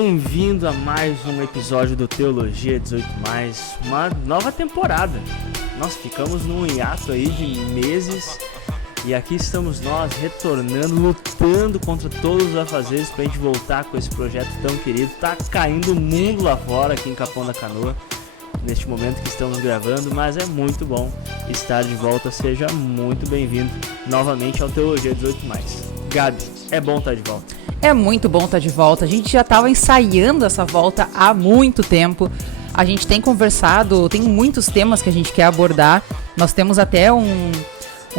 Bem-vindo a mais um episódio do Teologia 18+, uma nova temporada. Nós ficamos num hiato aí de meses e aqui estamos nós retornando, lutando contra todos os afazeres pra gente voltar com esse projeto tão querido. Tá caindo o mundo lá fora, aqui em Capão da Canoa, neste momento que estamos gravando, mas é muito bom estar de volta. Seja muito bem-vindo novamente ao Teologia 18+. Gabi, é bom estar de volta. É muito bom estar de volta. A gente já estava ensaiando essa volta há muito tempo. A gente tem conversado, tem muitos temas que a gente quer abordar. Nós temos até um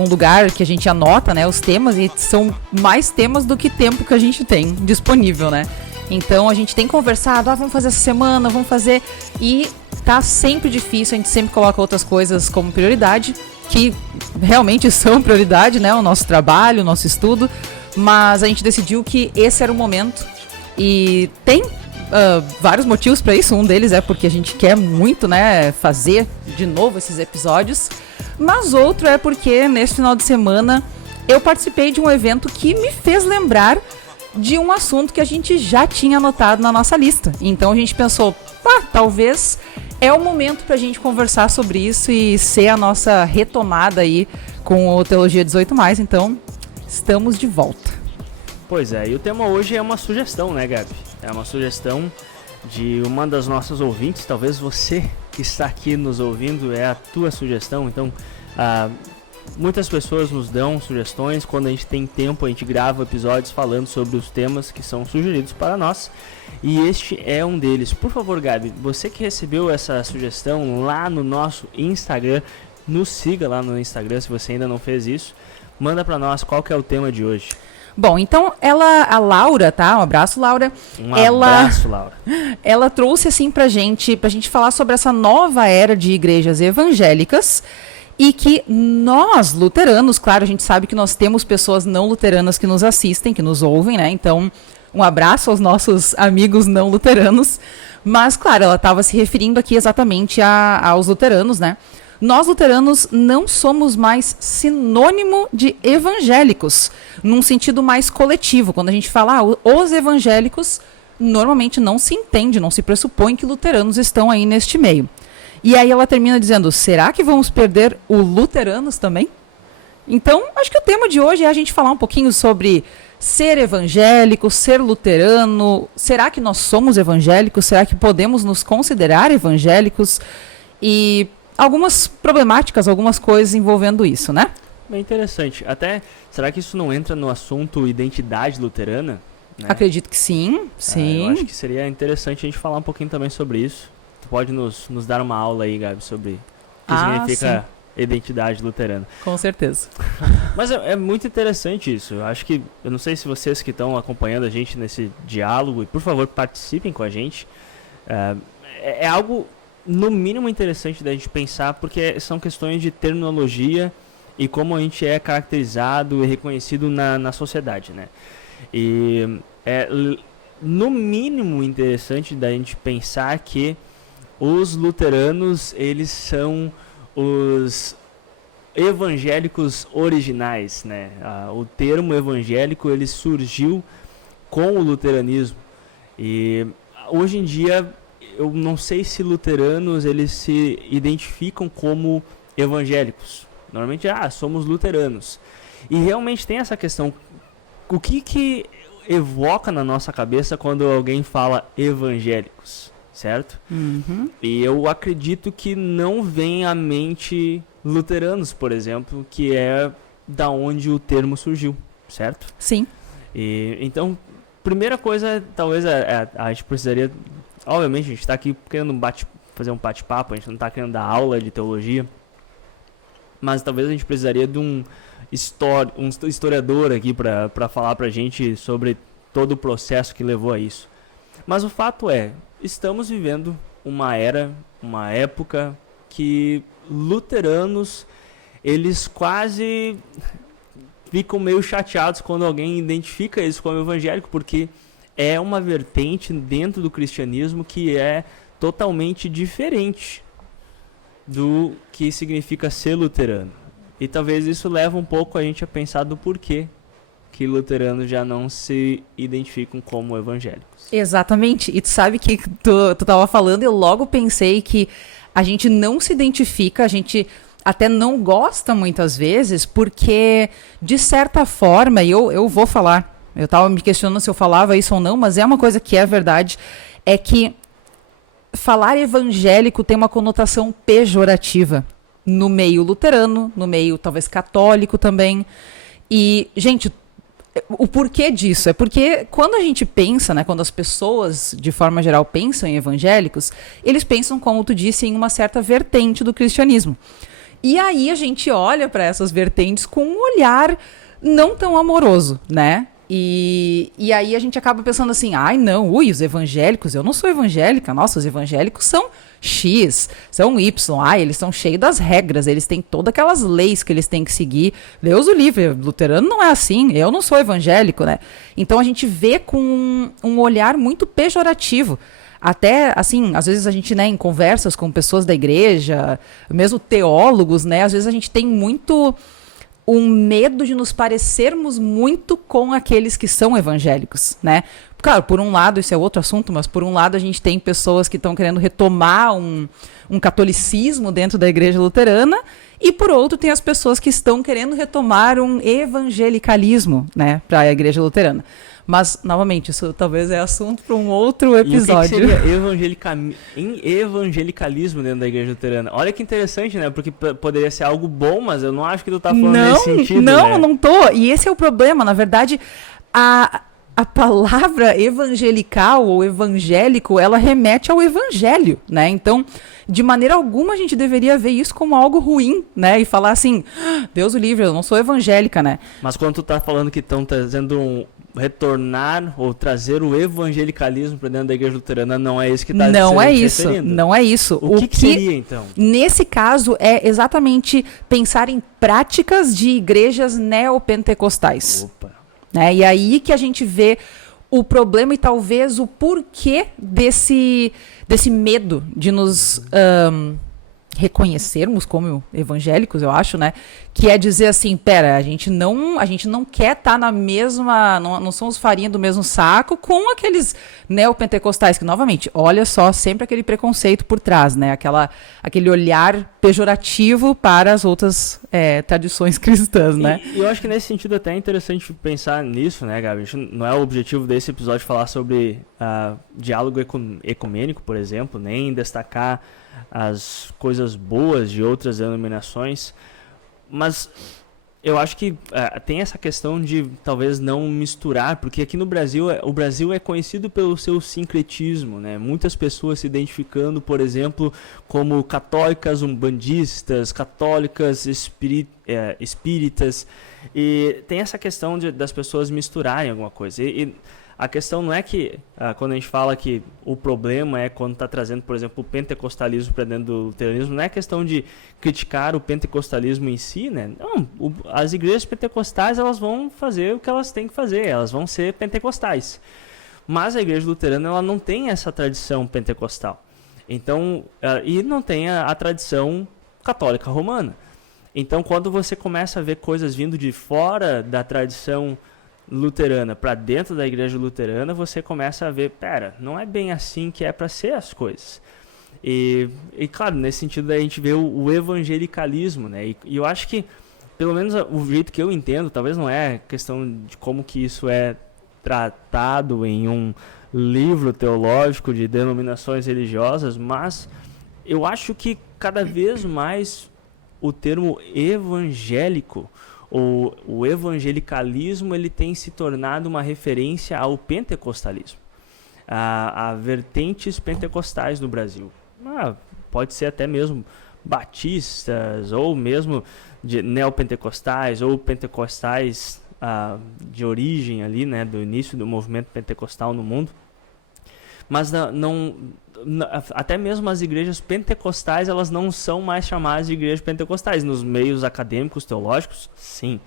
lugar que a gente anota, né, os temas, e são mais temas do que tempo que a gente tem disponível, né? Então a gente tem conversado, vamos fazer essa semana, vamos fazer, e tá sempre difícil, a gente sempre coloca outras coisas como prioridade, que realmente são prioridade, né? O nosso trabalho, o nosso estudo. Mas a gente decidiu que esse era o momento e tem vários motivos para isso. Um deles é porque a gente quer muito, né, fazer de novo esses episódios, mas outro é porque nesse final de semana eu participei de um evento que me fez lembrar de um assunto que a gente já tinha anotado na nossa lista. Então a gente pensou, talvez é o momento para a gente conversar sobre isso e ser a nossa retomada aí com o Teologia 18+. Então estamos de volta. Pois é, e o tema hoje é uma sugestão, né, Gabi? É uma sugestão de uma das nossas ouvintes. Talvez você que está aqui nos ouvindo é a tua sugestão. Então, muitas pessoas nos dão sugestões. Quando a gente tem tempo, a gente grava episódios falando sobre os temas que são sugeridos para nós. E este é um deles. Por favor, Gabi, você que recebeu essa sugestão lá no nosso Instagram, nos siga lá no Instagram se você ainda não fez isso. Manda pra nós qual que é o tema de hoje. Bom, então a Laura, tá? Um abraço, Laura. Abraço, Laura. Ela trouxe assim pra gente falar sobre essa nova era de igrejas evangélicas e que nós, luteranos, claro, a gente sabe que nós temos pessoas não luteranas que nos assistem, que nos ouvem, né? Então, um abraço aos nossos amigos não luteranos. Mas, claro, ela estava se referindo aqui exatamente aos luteranos, né? Nós, luteranos, não somos mais sinônimo de evangélicos, num sentido mais coletivo. Quando a gente fala os evangélicos, normalmente não se entende, não se pressupõe que luteranos estão aí neste meio. E aí ela termina dizendo, será que vamos perder o luteranos também? Então, acho que o tema de hoje é a gente falar um pouquinho sobre ser evangélico, ser luterano. Será que nós somos evangélicos? Será que podemos nos considerar evangélicos? E algumas problemáticas, algumas coisas envolvendo isso, né? Bem interessante. Até, será que isso não entra no assunto identidade luterana? Né? Acredito que sim, sim. Eu acho que seria interessante a gente falar um pouquinho também sobre isso. Tu pode nos dar uma aula aí, Gabi, sobre o que significa identidade luterana. Com certeza. Mas é muito interessante isso. Eu não sei se vocês que estão acompanhando a gente nesse diálogo, e por favor participem com a gente. É algo no mínimo interessante da gente pensar, porque são questões de terminologia e como a gente é caracterizado e reconhecido na sociedade, né? E é no mínimo interessante da gente pensar que os luteranos, eles são os evangélicos originais, né? O termo evangélico, ele surgiu com o luteranismo, e hoje em dia eu não sei se luteranos eles se identificam como evangélicos. Normalmente, somos luteranos. E realmente tem essa questão. O que evoca na nossa cabeça quando alguém fala evangélicos, certo? Uhum. E eu acredito que não vem à mente luteranos, por exemplo, que é da onde o termo surgiu, certo? Sim. E, então, primeira coisa, talvez a gente precisaria... Obviamente, a gente está aqui querendo fazer um bate-papo, a gente não está querendo dar aula de teologia, mas talvez a gente precisaria de um historiador aqui para falar para a gente sobre todo o processo que levou a isso. Mas o fato é, estamos vivendo uma época que luteranos, eles quase ficam meio chateados quando alguém identifica eles como evangélico, porque é uma vertente dentro do cristianismo que é totalmente diferente do que significa ser luterano. E talvez isso leve um pouco a gente a pensar do porquê que luteranos já não se identificam como evangélicos. Exatamente. E tu sabe que tu tava falando, eu logo pensei que a gente não se identifica, a gente até não gosta muitas vezes, porque, de certa forma, e eu vou falar, eu tava me questionando se eu falava isso ou não, mas é uma coisa que é verdade, é que falar evangélico tem uma conotação pejorativa no meio luterano, no meio talvez católico também. E, gente, o porquê disso? É porque quando a gente pensa, né, quando as pessoas, de forma geral, pensam em evangélicos, eles pensam, como tu disse, em uma certa vertente do cristianismo. E aí a gente olha para essas vertentes com um olhar não tão amoroso, né? E aí a gente acaba pensando assim, ai não, os evangélicos, eu não sou evangélica, nossa, os evangélicos são X, são Y, eles são cheios das regras, eles têm todas aquelas leis que eles têm que seguir. Deus o livre, luterano não é assim, eu não sou evangélico, né? Então a gente vê com um olhar muito pejorativo. Até, assim, às vezes a gente, né, em conversas com pessoas da igreja, mesmo teólogos, né, às vezes a gente tem muito um medo de nos parecermos muito com aqueles que são evangélicos, né? Claro, por um lado, isso é outro assunto, mas por um lado a gente tem pessoas que estão querendo retomar um catolicismo dentro da igreja luterana, e por outro tem as pessoas que estão querendo retomar um evangelicalismo, né, para a igreja luterana. Mas, novamente, isso talvez é assunto para um outro episódio. E o que seria evangelicalismo dentro da igreja luterana? Olha que interessante, né? Porque poderia ser algo bom, mas eu não acho que tu tá falando nesse sentido, Não, né? não tô. E esse é o problema. Na verdade, a palavra evangelical ou evangélico, ela remete ao evangelho, né? Então, de maneira alguma, a gente deveria ver isso como algo ruim, né? E falar assim, Deus o livre, eu não sou evangélica, né? Mas quando tu tá falando que estão trazendo retornar ou trazer o evangelicalismo para dentro da igreja luterana, não é isso que está se referindo. Não é isso, não é isso. O que seria, então? Nesse caso, é exatamente pensar em práticas de igrejas neopentecostais. Opa. Né? E aí que a gente vê o problema e talvez o porquê desse medo de nos reconhecermos como evangélicos, eu acho, né? Que é dizer assim, pera, a gente não quer estar na mesma, não somos farinha do mesmo saco com aqueles neopentecostais, que novamente, olha só, sempre aquele preconceito por trás, né? Aquele olhar pejorativo para as outras tradições cristãs, né? E eu acho que nesse sentido até é interessante pensar nisso, né, Gabi? Não é o objetivo desse episódio falar sobre diálogo ecumênico, por exemplo, nem destacar as coisas boas de outras denominações, mas eu acho que tem essa questão de talvez não misturar, porque aqui no Brasil, o Brasil é conhecido pelo seu sincretismo, né? Muitas pessoas se identificando, por exemplo, como católicas umbandistas, católicas espíritas, e tem essa questão das pessoas misturarem alguma coisa. E a questão não é que, quando a gente fala que o problema é quando está trazendo, por exemplo, o pentecostalismo para dentro do luteranismo, não é questão de criticar o pentecostalismo em si, né? Não, as igrejas pentecostais, elas vão fazer o que elas têm que fazer, elas vão ser pentecostais. Mas a igreja luterana, ela não tem essa tradição pentecostal. Então, e não tem a tradição católica romana. Então, quando você começa a ver coisas vindo de fora da tradição luterana para dentro da igreja luterana, você começa a ver, pera, não é bem assim que é para ser as coisas. E claro, nesse sentido a gente vê o evangelicalismo, né? E eu acho que, pelo menos o jeito que eu entendo, talvez não é questão de como que isso é tratado em um livro teológico de denominações religiosas, mas eu acho que cada vez mais o termo evangélico, o evangelicalismo, ele tem se tornado uma referência ao pentecostalismo, a vertentes pentecostais no Brasil. Pode ser até mesmo batistas, ou mesmo de neopentecostais, ou pentecostais de origem ali, né, do início do movimento pentecostal no mundo. Mas até mesmo as igrejas pentecostais, elas não são mais chamadas de igrejas pentecostais. Nos meios acadêmicos, teológicos, sim.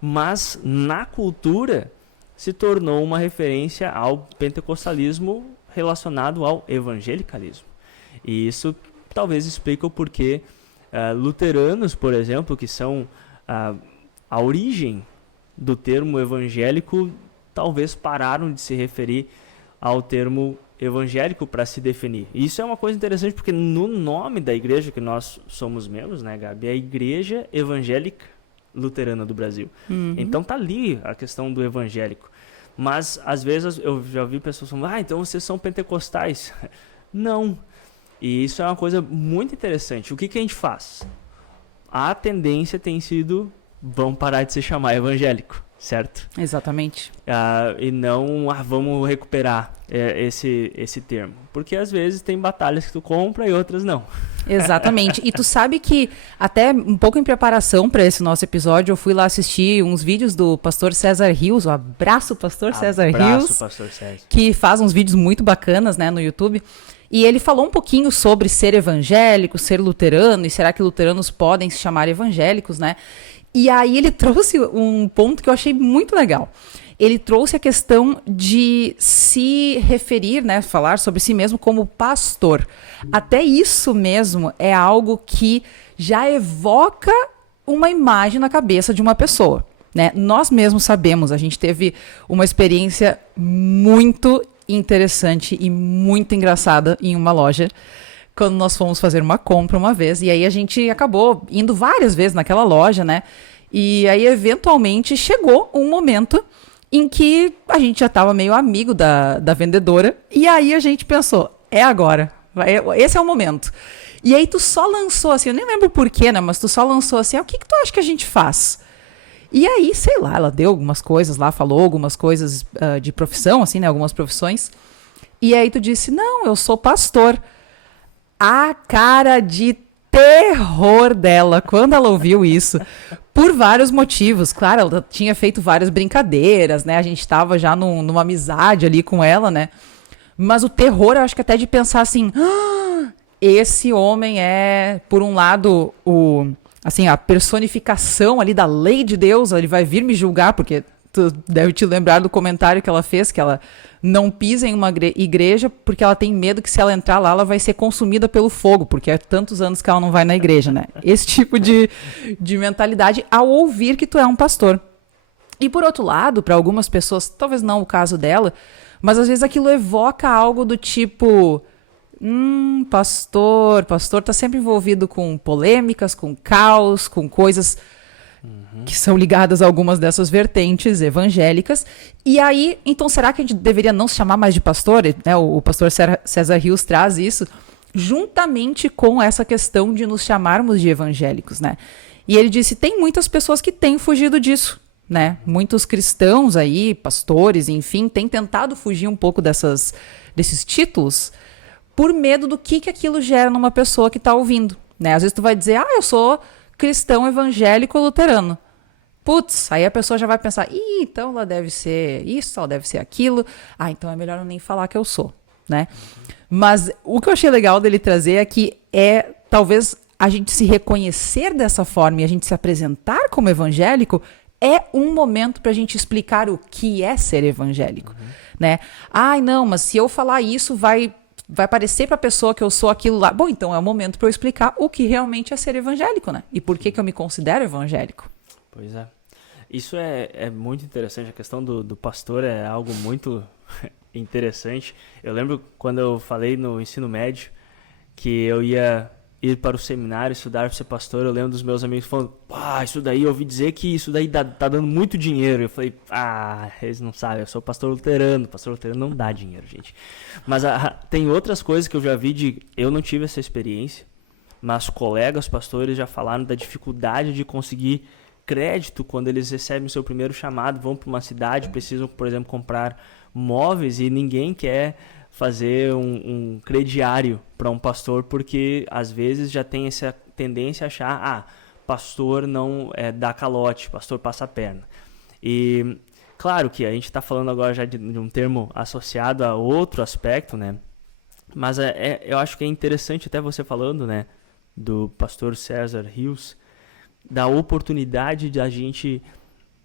Mas na cultura se tornou uma referência ao pentecostalismo relacionado ao evangelicalismo. E isso talvez explique o porquê luteranos, por exemplo, que são a origem do termo evangélico, talvez pararam de se referir ao termo evangélico para se definir. E isso é uma coisa interessante porque no nome da igreja que nós somos membros, né, Gabi, é a Igreja Evangélica Luterana do Brasil. Então tá ali a questão do evangélico. Mas às vezes eu já vi pessoas falando, então vocês são pentecostais. Não. E isso é uma coisa muito interessante. O que a gente faz? A tendência tem sido, vão parar de se chamar evangélico, certo? Exatamente. E não, vamos recuperar esse termo. Porque às vezes tem batalhas que tu compra e outras não. Exatamente. E tu sabe que até um pouco em preparação para esse nosso episódio, eu fui lá assistir uns vídeos do pastor César Rios, o abraço pastor César Rios, pastor César, que faz uns vídeos muito bacanas, né, no YouTube. E ele falou um pouquinho sobre ser evangélico, ser luterano, e será que luteranos podem se chamar evangélicos, né? E aí ele trouxe um ponto que eu achei muito legal. Ele trouxe a questão de se referir, né, falar sobre si mesmo como pastor. Até isso mesmo é algo que já evoca uma imagem na cabeça de uma pessoa, né? Nós mesmos sabemos, a gente teve uma experiência muito interessante e muito engraçada em uma loja, quando nós fomos fazer uma compra uma vez, e aí a gente acabou indo várias vezes naquela loja, né? E aí, eventualmente, chegou um momento em que a gente já estava meio amigo da vendedora, e aí a gente pensou, é agora, esse é o momento. E aí tu só lançou assim, eu nem lembro porquê, né? Mas tu só lançou assim, o que tu acha que a gente faz? E aí, sei lá, ela deu algumas coisas lá, falou algumas coisas de profissão, assim, né? Algumas profissões. E aí tu disse, não, eu sou pastor. A cara de terror dela quando ela ouviu isso, por vários motivos. Claro, ela tinha feito várias brincadeiras, né? A gente estava já numa amizade ali com ela, né? Mas o terror, eu acho que até de pensar assim, esse homem é, por um lado, assim, a personificação ali da lei de Deus, ele vai vir me julgar, porque tu deve te lembrar do comentário que ela fez, que ela não pisa em uma igreja porque ela tem medo que se ela entrar lá, ela vai ser consumida pelo fogo, porque é tantos anos que ela não vai na igreja, né? Esse tipo de mentalidade ao ouvir que tu é um pastor. E por outro lado, para algumas pessoas, talvez não o caso dela, mas às vezes aquilo evoca algo do tipo... pastor tá sempre envolvido com polêmicas, com caos, com coisas que são ligadas a algumas dessas vertentes evangélicas. E aí, então será que a gente deveria não se chamar mais de pastor? Né? O pastor César Rios traz isso juntamente com essa questão de nos chamarmos de evangélicos, né? E ele disse, tem muitas pessoas que têm fugido disso, né? Muitos cristãos aí, pastores, enfim, têm tentado fugir um pouco desses títulos por medo do que aquilo gera numa pessoa que está ouvindo, né? Às vezes tu vai dizer, eu sou cristão evangélico luterano. Putz, aí a pessoa já vai pensar, então ela deve ser isso, ela deve ser aquilo. Então é melhor eu nem falar que eu sou, né? Mas o que eu achei legal dele trazer é que talvez a gente se reconhecer dessa forma e a gente se apresentar como evangélico é um momento para a gente explicar o que é ser evangélico, né? Não, mas se eu falar isso vai parecer para a pessoa que eu sou aquilo lá. Bom, então é o momento para eu explicar o que realmente é ser evangélico, né? E por que eu me considero evangélico. Pois é. Isso é muito interessante. A questão do pastor é algo muito interessante. Eu lembro quando eu falei no ensino médio que eu ia ir para o seminário, estudar para ser pastor. Eu lembro dos meus amigos falando, isso daí, eu ouvi dizer que isso daí tá dando muito dinheiro. Eu falei, eles não sabem, eu sou pastor luterano não dá dinheiro, gente. Mas tem outras coisas que eu já vi eu não tive essa experiência, mas colegas pastores já falaram da dificuldade de conseguir crédito quando eles recebem o seu primeiro chamado, vão para uma cidade, precisam, por exemplo, comprar móveis e ninguém quer fazer um crediário para um pastor, porque às vezes já tem essa tendência a achar, pastor não dá calote, pastor passa a perna. E claro que a gente está falando agora já de um termo associado a outro aspecto, né? Mas eu acho que é interessante até você falando, né, do pastor César Rios, da oportunidade de a gente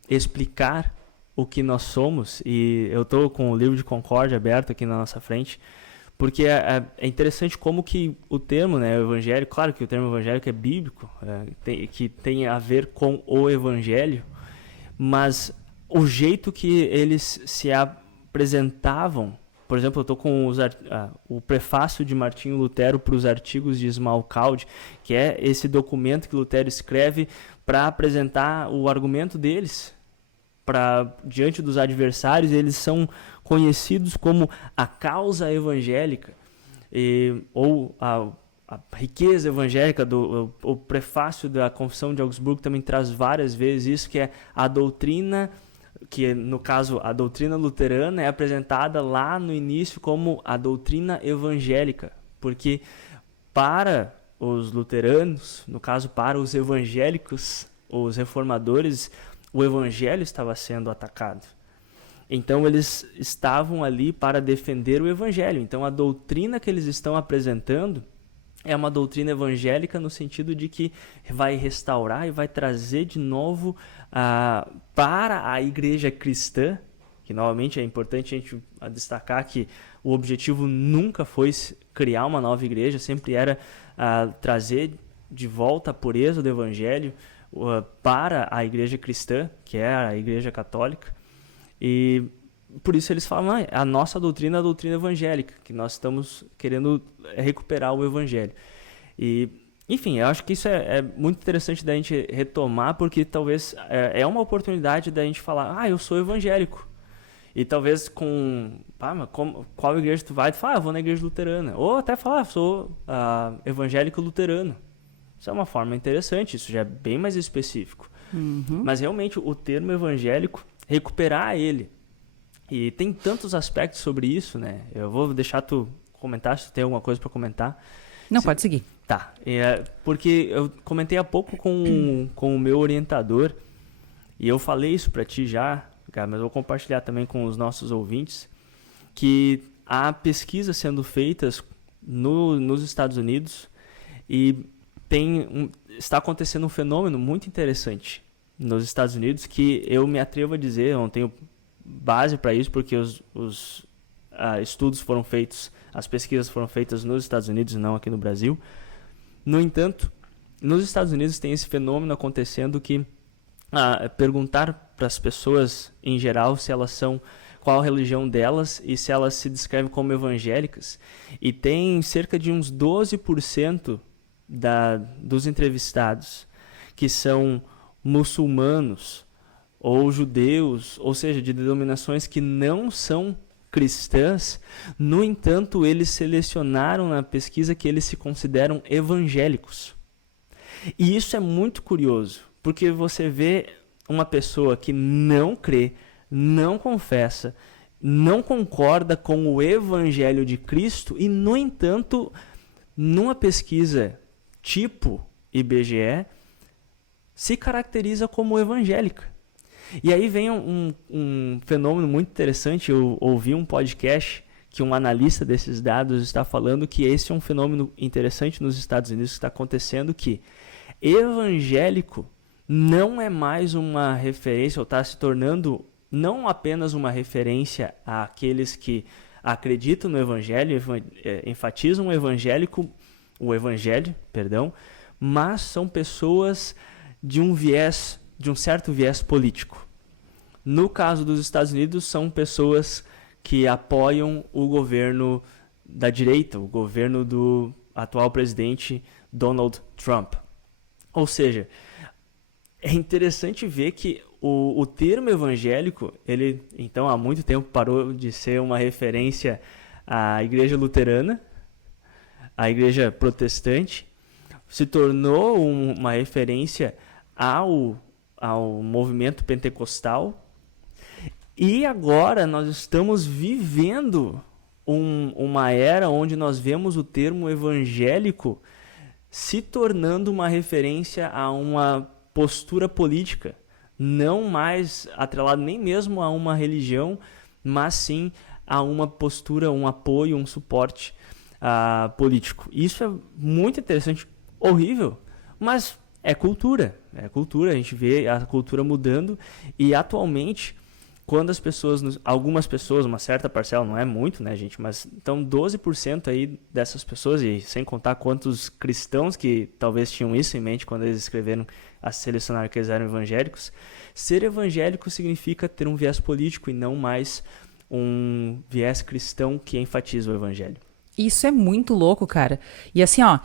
explicar o que nós somos. E eu estou com o livro de Concórdia aberto aqui na nossa frente, porque é interessante como que o termo, né, o evangelho, claro que o termo evangélico é bíblico, que tem a ver com o evangelho, mas o jeito que eles se apresentavam. Por exemplo, eu estou com o prefácio de Martinho Lutero para os artigos de Smalcald, que é esse documento que Lutero escreve para apresentar o argumento deles diante dos adversários. Eles são conhecidos como a causa evangélica, ou a riqueza evangélica. O prefácio da Confissão de Augsburgo também traz várias vezes isso, que é a doutrina, que no caso a doutrina luterana é apresentada lá no início como a doutrina evangélica, porque para os luteranos, no caso para os evangélicos, os reformadores, o evangelho estava sendo atacado. Então eles estavam ali para defender o evangelho. Então a doutrina que eles estão apresentando é uma doutrina evangélica no sentido de que vai restaurar e vai trazer de novo para a igreja cristã, que novamente é importante a gente destacar que o objetivo nunca foi criar uma nova igreja, sempre era trazer de volta a pureza do evangelho para a igreja cristã, que é a igreja católica. E por isso eles falam, a nossa doutrina é a doutrina evangélica, que nós estamos querendo recuperar o evangelho. E, enfim, eu acho que isso é muito interessante da gente retomar, porque talvez é uma oportunidade da gente falar, eu sou evangélico. E talvez qual igreja tu vai? Tu fala, eu vou na igreja luterana. Ou até falar, sou evangélico luterano. Isso é uma forma interessante, isso já é bem mais específico. Uhum. Mas realmente o termo evangélico, recuperar ele. E tem tantos aspectos sobre isso, né? Eu vou deixar tu comentar, se tu tem alguma coisa para comentar. Não, pode seguir. Tá, porque eu comentei há pouco com o meu orientador, e eu falei isso para ti já, cara, mas eu vou compartilhar também com os nossos ouvintes, que há pesquisas sendo feitas nos Estados Unidos, e está acontecendo um fenômeno muito interessante nos Estados Unidos, que eu me atrevo a dizer, eu não tenho base para isso, porque os estudos foram feitos, as pesquisas foram feitas nos Estados Unidos e não aqui no Brasil. No entanto, nos Estados Unidos tem esse fenômeno acontecendo que perguntar para as pessoas em geral se elas são, qual a religião delas e se elas se descrevem como evangélicas, e tem cerca de uns 12% dos entrevistados que são muçulmanos ou judeus, ou seja, de denominações que não são cristãs. No entanto, eles selecionaram na pesquisa que eles se consideram evangélicos. E isso é muito curioso, porque você vê uma pessoa que não crê, não confessa, não concorda com o evangelho de Cristo e, no entanto, numa pesquisa tipo IBGE, se caracteriza como evangélica. E aí vem um fenômeno muito interessante. Eu ouvi um podcast que um analista desses dados está falando que esse é um fenômeno interessante nos Estados Unidos que está acontecendo, que evangélico não é mais uma referência, ou está se tornando não apenas uma referência àqueles que acreditam no evangelho, enfatizam o evangelho, mas são pessoas de um certo viés político. No caso dos Estados Unidos, são pessoas que apoiam o governo da direita, o governo do atual presidente Donald Trump. Ou seja, é interessante ver que o termo evangélico, ele então há muito tempo parou de ser uma referência à igreja luterana, à igreja protestante, se tornou uma referência ao movimento pentecostal, e agora nós estamos vivendo uma era onde nós vemos o termo evangélico se tornando uma referência a uma postura política, não mais atrelado nem mesmo a uma religião, mas sim a uma postura, um apoio, um suporte político. Isso é muito interessante, horrível, mas é cultura, a gente vê a cultura mudando, e atualmente, quando as pessoas, algumas pessoas, uma certa parcela, não é muito, né, gente, mas então 12% aí dessas pessoas, e sem contar quantos cristãos que talvez tinham isso em mente quando eles escreveram a selecionar que eles eram evangélicos, ser evangélico significa ter um viés político e não mais um viés cristão que enfatiza o evangelho. Isso é muito louco, cara. E assim, ó,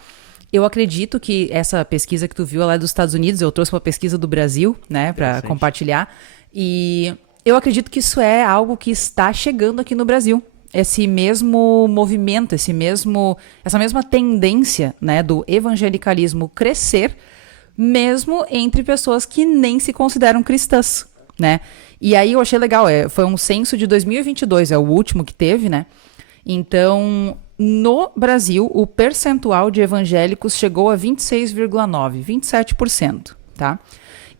eu acredito que essa pesquisa que tu viu lá é dos Estados Unidos, eu trouxe uma pesquisa do Brasil, né, para compartilhar, e eu acredito que isso é algo que está chegando aqui no Brasil. Esse mesmo movimento, essa mesma tendência, né, do evangelicalismo crescer, mesmo entre pessoas que nem se consideram cristãs, né? E aí eu achei legal, foi um censo de 2022, é o último que teve, né? Então, no Brasil, o percentual de evangélicos chegou a 26,9%, 27%, tá?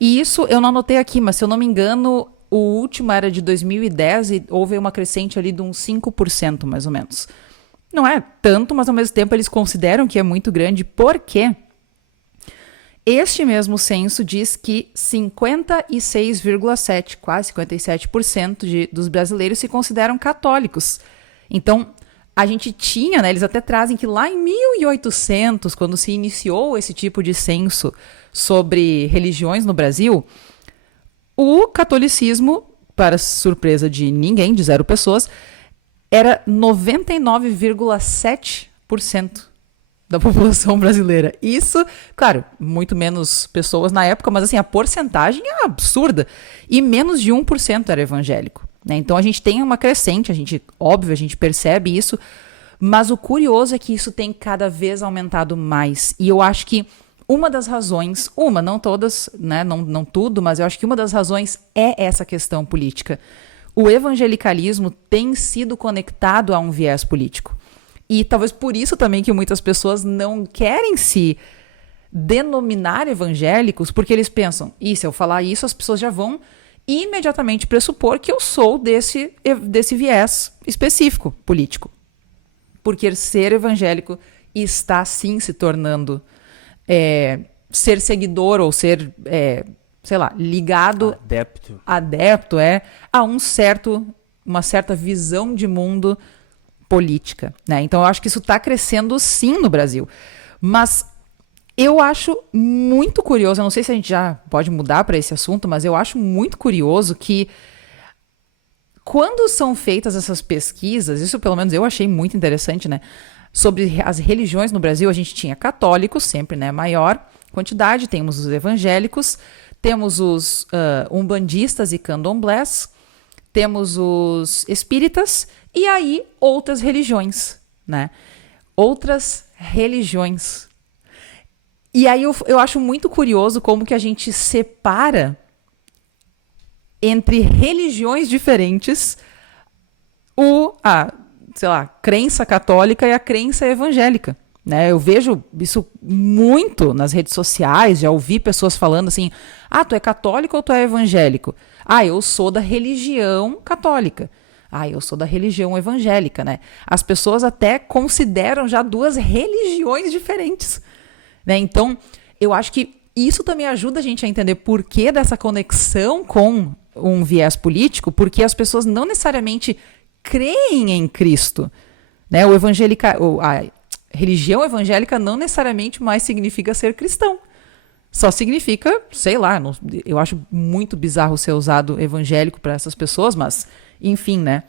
E isso eu não anotei aqui, mas se eu não me engano, o último era de 2010 e houve uma crescente ali de uns 5%, mais ou menos. Não é tanto, mas ao mesmo tempo eles consideram que é muito grande, porque este mesmo censo diz que 56,7%, quase 57% dos brasileiros se consideram católicos. Então, a gente tinha, né, eles até trazem que lá em 1800, quando se iniciou esse tipo de censo sobre religiões no Brasil, o catolicismo, para surpresa de ninguém, de 0 pessoas, era 99,7% da população brasileira. Isso, claro, muito menos pessoas na época, mas assim, a porcentagem é absurda. E menos de 1% era evangélico, né? Então a gente tem uma crescente, a gente percebe isso, mas o curioso é que isso tem cada vez aumentado mais. E eu acho que uma das razões, não todas, né, não tudo, mas eu acho que uma das razões é essa questão política. O evangelicalismo tem sido conectado a um viés político. E talvez por isso também que muitas pessoas não querem se denominar evangélicos, porque eles pensam, se eu falar isso, as pessoas já vão imediatamente pressupor que eu sou desse viés específico político. Porque ser evangélico está sim se tornando ser seguidor ou ser, ligado, adepto a uma certa visão de mundo política, né? Então eu acho que isso está crescendo sim no Brasil. Mas eu acho muito curioso, eu não sei se a gente já pode mudar para esse assunto, mas eu acho muito curioso que quando são feitas essas pesquisas, isso pelo menos eu achei muito interessante, né? Sobre as religiões no Brasil, a gente tinha católicos, sempre, né, maior quantidade, temos os evangélicos, temos os umbandistas e candomblés, temos os espíritas e aí outras religiões, né? Outras religiões. E aí eu acho muito curioso como que a gente separa entre religiões diferentes crença católica e a crença evangélica, né? Eu vejo isso muito nas redes sociais, já ouvi pessoas falando assim, tu é católico ou tu é evangélico? Eu sou da religião católica. Eu sou da religião evangélica, né? As pessoas até consideram já duas religiões diferentes, né? Então, eu acho que isso também ajuda a gente a entender por que dessa conexão com um viés político, porque as pessoas não necessariamente creem em Cristo, né? A religião evangélica não necessariamente mais significa ser cristão. Só significa, eu acho muito bizarro ser usado evangélico para essas pessoas, mas, enfim, né?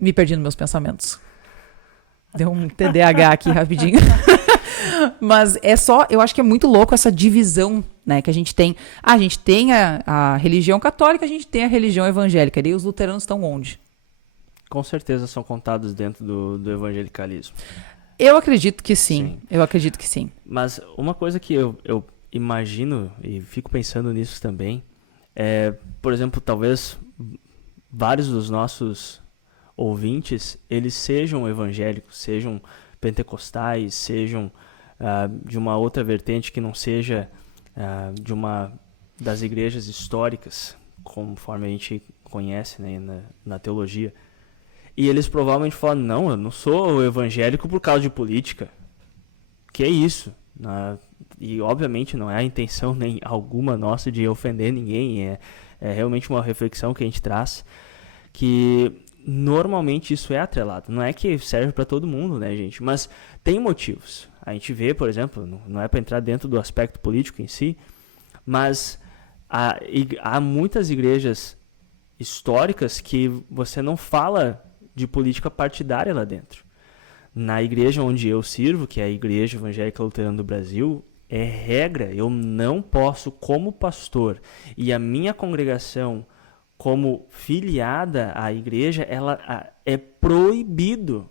Me perdi nos meus pensamentos. Deu um TDAH aqui rapidinho. Mas eu acho que é muito louco essa divisão, né, que a gente tem. A gente tem a religião católica, a gente tem a religião evangélica. E os luteranos estão onde? Com certeza são contados dentro do evangelicalismo. Eu acredito que sim. Eu acredito que sim. Mas uma coisa que eu imagino e fico pensando nisso também é, por exemplo, talvez vários dos nossos ouvintes, eles sejam evangélicos, sejam pentecostais, sejam de uma outra vertente que não seja de uma das igrejas históricas, conforme a gente conhece, né, na teologia. E eles provavelmente falam, não, eu não sou evangélico por causa de política. Que é isso? e obviamente não é a intenção nem alguma nossa de ofender ninguém, é realmente uma reflexão que a gente traz, que normalmente isso é atrelado. Não é que serve para todo mundo, né, gente? Mas tem motivos. A gente vê, por exemplo, não é para entrar dentro do aspecto político em si, mas há muitas igrejas históricas que você não fala de política partidária lá dentro. Na igreja onde eu sirvo, que é a Igreja Evangélica Luterana do Brasil, é regra, eu não posso, como pastor, e a minha congregação, como filiada à igreja, é proibido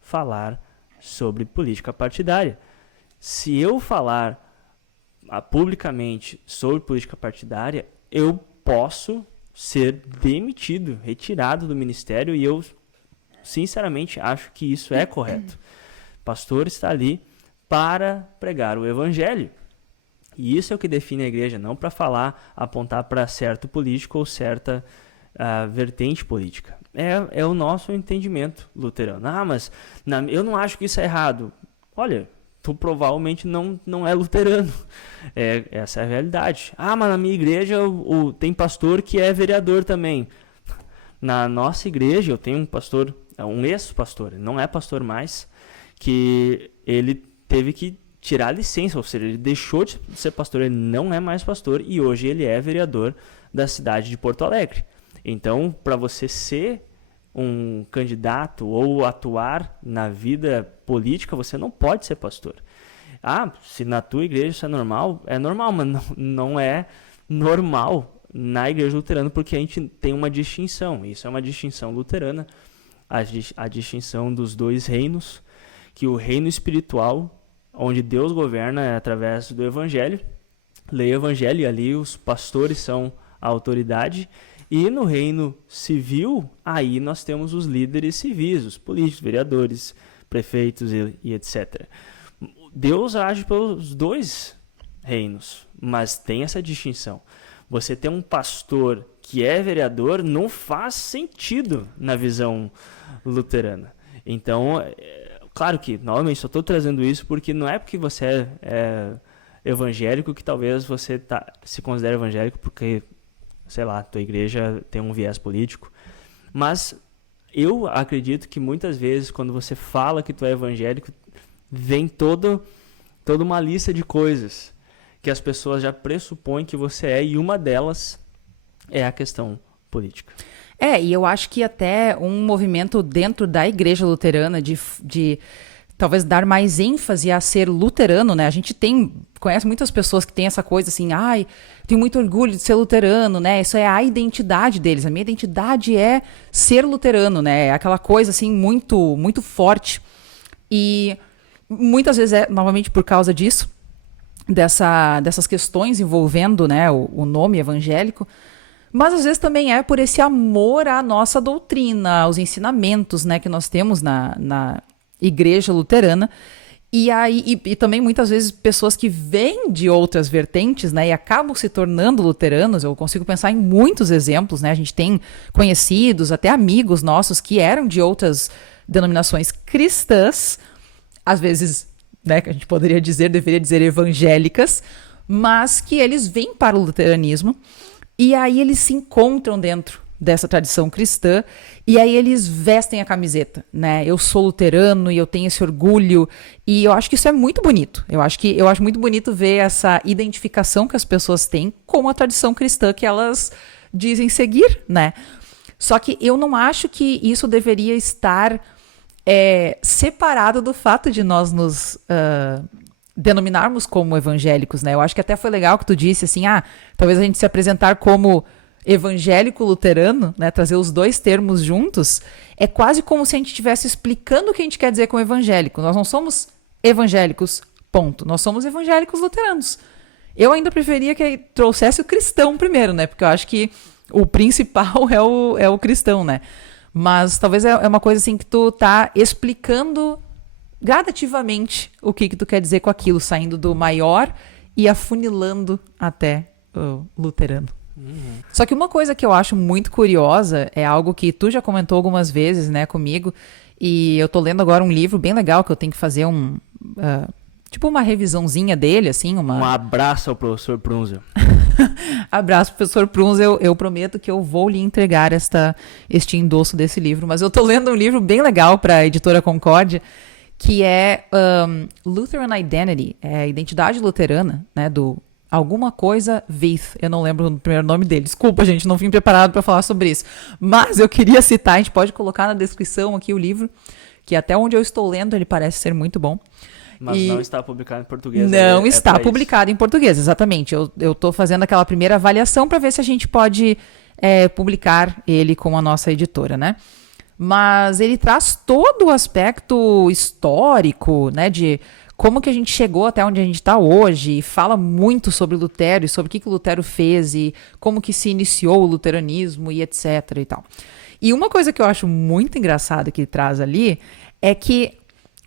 falar sobre política partidária. Se eu falar publicamente sobre política partidária, eu posso ser demitido, retirado do ministério, e eu sinceramente acho que isso é correto. O pastor está ali para pregar o evangelho. E isso é o que define a igreja, não para apontar para certo político ou certa vertente política. É o nosso entendimento luterano. Mas eu não acho que isso é errado. Olha, tu provavelmente não é luterano. Essa é a realidade. Mas na minha igreja tem pastor que é vereador também. Na nossa igreja eu tenho um pastor, um ex-pastor, não é pastor mais, que ele teve que tirar a licença, ou seja, ele deixou de ser pastor, ele não é mais pastor e hoje ele é vereador da cidade de Porto Alegre. Então, para você ser um candidato ou atuar na vida política, você não pode ser pastor. Se na tua igreja isso é normal, mas não é normal na igreja luterana, porque a gente tem uma distinção, isso é uma distinção luterana, a distinção dos dois reinos, que o reino espiritual, onde Deus governa, é através do evangelho, lê o evangelho, e ali os pastores são a autoridade, e no reino civil, aí nós temos os líderes civis, os políticos, vereadores, prefeitos e etc. Deus age pelos dois reinos, mas tem essa distinção. Você ter um pastor que é vereador não faz sentido na visão luterana. Então, claro que, novamente, só estou trazendo isso porque não é porque você é evangélico que talvez você se considere evangélico porque, sei lá, tua igreja tem um viés político. Mas eu acredito que muitas vezes, quando você fala que tu é evangélico, vem toda uma lista de coisas que as pessoas já pressupõem que você é, e uma delas é a questão política. E eu acho que até um movimento dentro da igreja luterana de talvez dar mais ênfase a ser luterano, né? A gente conhece muitas pessoas que têm essa coisa assim, tenho muito orgulho de ser luterano, né? Isso é a identidade deles. A minha identidade é ser luterano, né? É aquela coisa assim muito, muito forte. E muitas vezes novamente por causa disso, dessas questões envolvendo, né, o nome evangélico, mas às vezes também é por esse amor à nossa doutrina, aos ensinamentos, né, que nós temos na igreja luterana, e também muitas vezes pessoas que vêm de outras vertentes, né, e acabam se tornando luteranos. Eu consigo pensar em muitos exemplos, né, a gente tem conhecidos, até amigos nossos que eram de outras denominações cristãs, às vezes, né, que a gente deveria dizer evangélicas, mas que eles vêm para o luteranismo e aí eles se encontram dentro dessa tradição cristã e aí eles vestem a camiseta, né? Eu sou luterano e eu tenho esse orgulho, e eu acho que isso é muito bonito. Eu acho muito bonito ver essa identificação que as pessoas têm com a tradição cristã que elas dizem seguir, né? Só que eu não acho que isso deveria estar separado do fato de nós nos denominarmos como evangélicos, né? Eu acho que até foi legal que tu disse assim, talvez a gente se apresentar como evangélico luterano, né? Trazer os dois termos juntos, é quase como se a gente estivesse explicando o que a gente quer dizer com evangélico. Nós não somos evangélicos, ponto. Nós somos evangélicos luteranos. Eu ainda preferia que trouxesse o cristão primeiro, né? Porque eu acho que o principal é o cristão, né? Mas talvez é uma coisa assim que tu tá explicando gradativamente o que tu quer dizer com aquilo, saindo do maior e afunilando até o luterano. Uhum. Só que uma coisa que eu acho muito curiosa é algo que tu já comentou algumas vezes, né, comigo, e eu tô lendo agora um livro bem legal que eu tenho que fazer tipo uma revisãozinha dele, assim, Um abraço ao professor Prunzel. Abraço, professor Prunzel. Eu prometo que eu vou lhe entregar este endosso desse livro. Mas eu tô lendo um livro bem legal para a editora Concórdia, que é Lutheran Identity, a identidade luterana, né, do alguma coisa Veith. Eu não lembro o primeiro nome dele. Desculpa, gente, não vim preparado para falar sobre isso. Mas eu queria citar, a gente pode colocar na descrição aqui o livro, que até onde eu estou lendo ele parece ser muito bom. Mas não está publicado em português. Não está publicado em português, exatamente. Eu estou fazendo aquela primeira avaliação para ver se a gente pode publicar ele com a nossa editora, né? Mas ele traz todo o aspecto histórico, né? De como que a gente chegou até onde a gente está hoje. E fala muito sobre Lutero e sobre o que o Lutero fez e como que se iniciou o luteranismo e etc. e tal. E uma coisa que eu acho muito engraçada que ele traz ali é que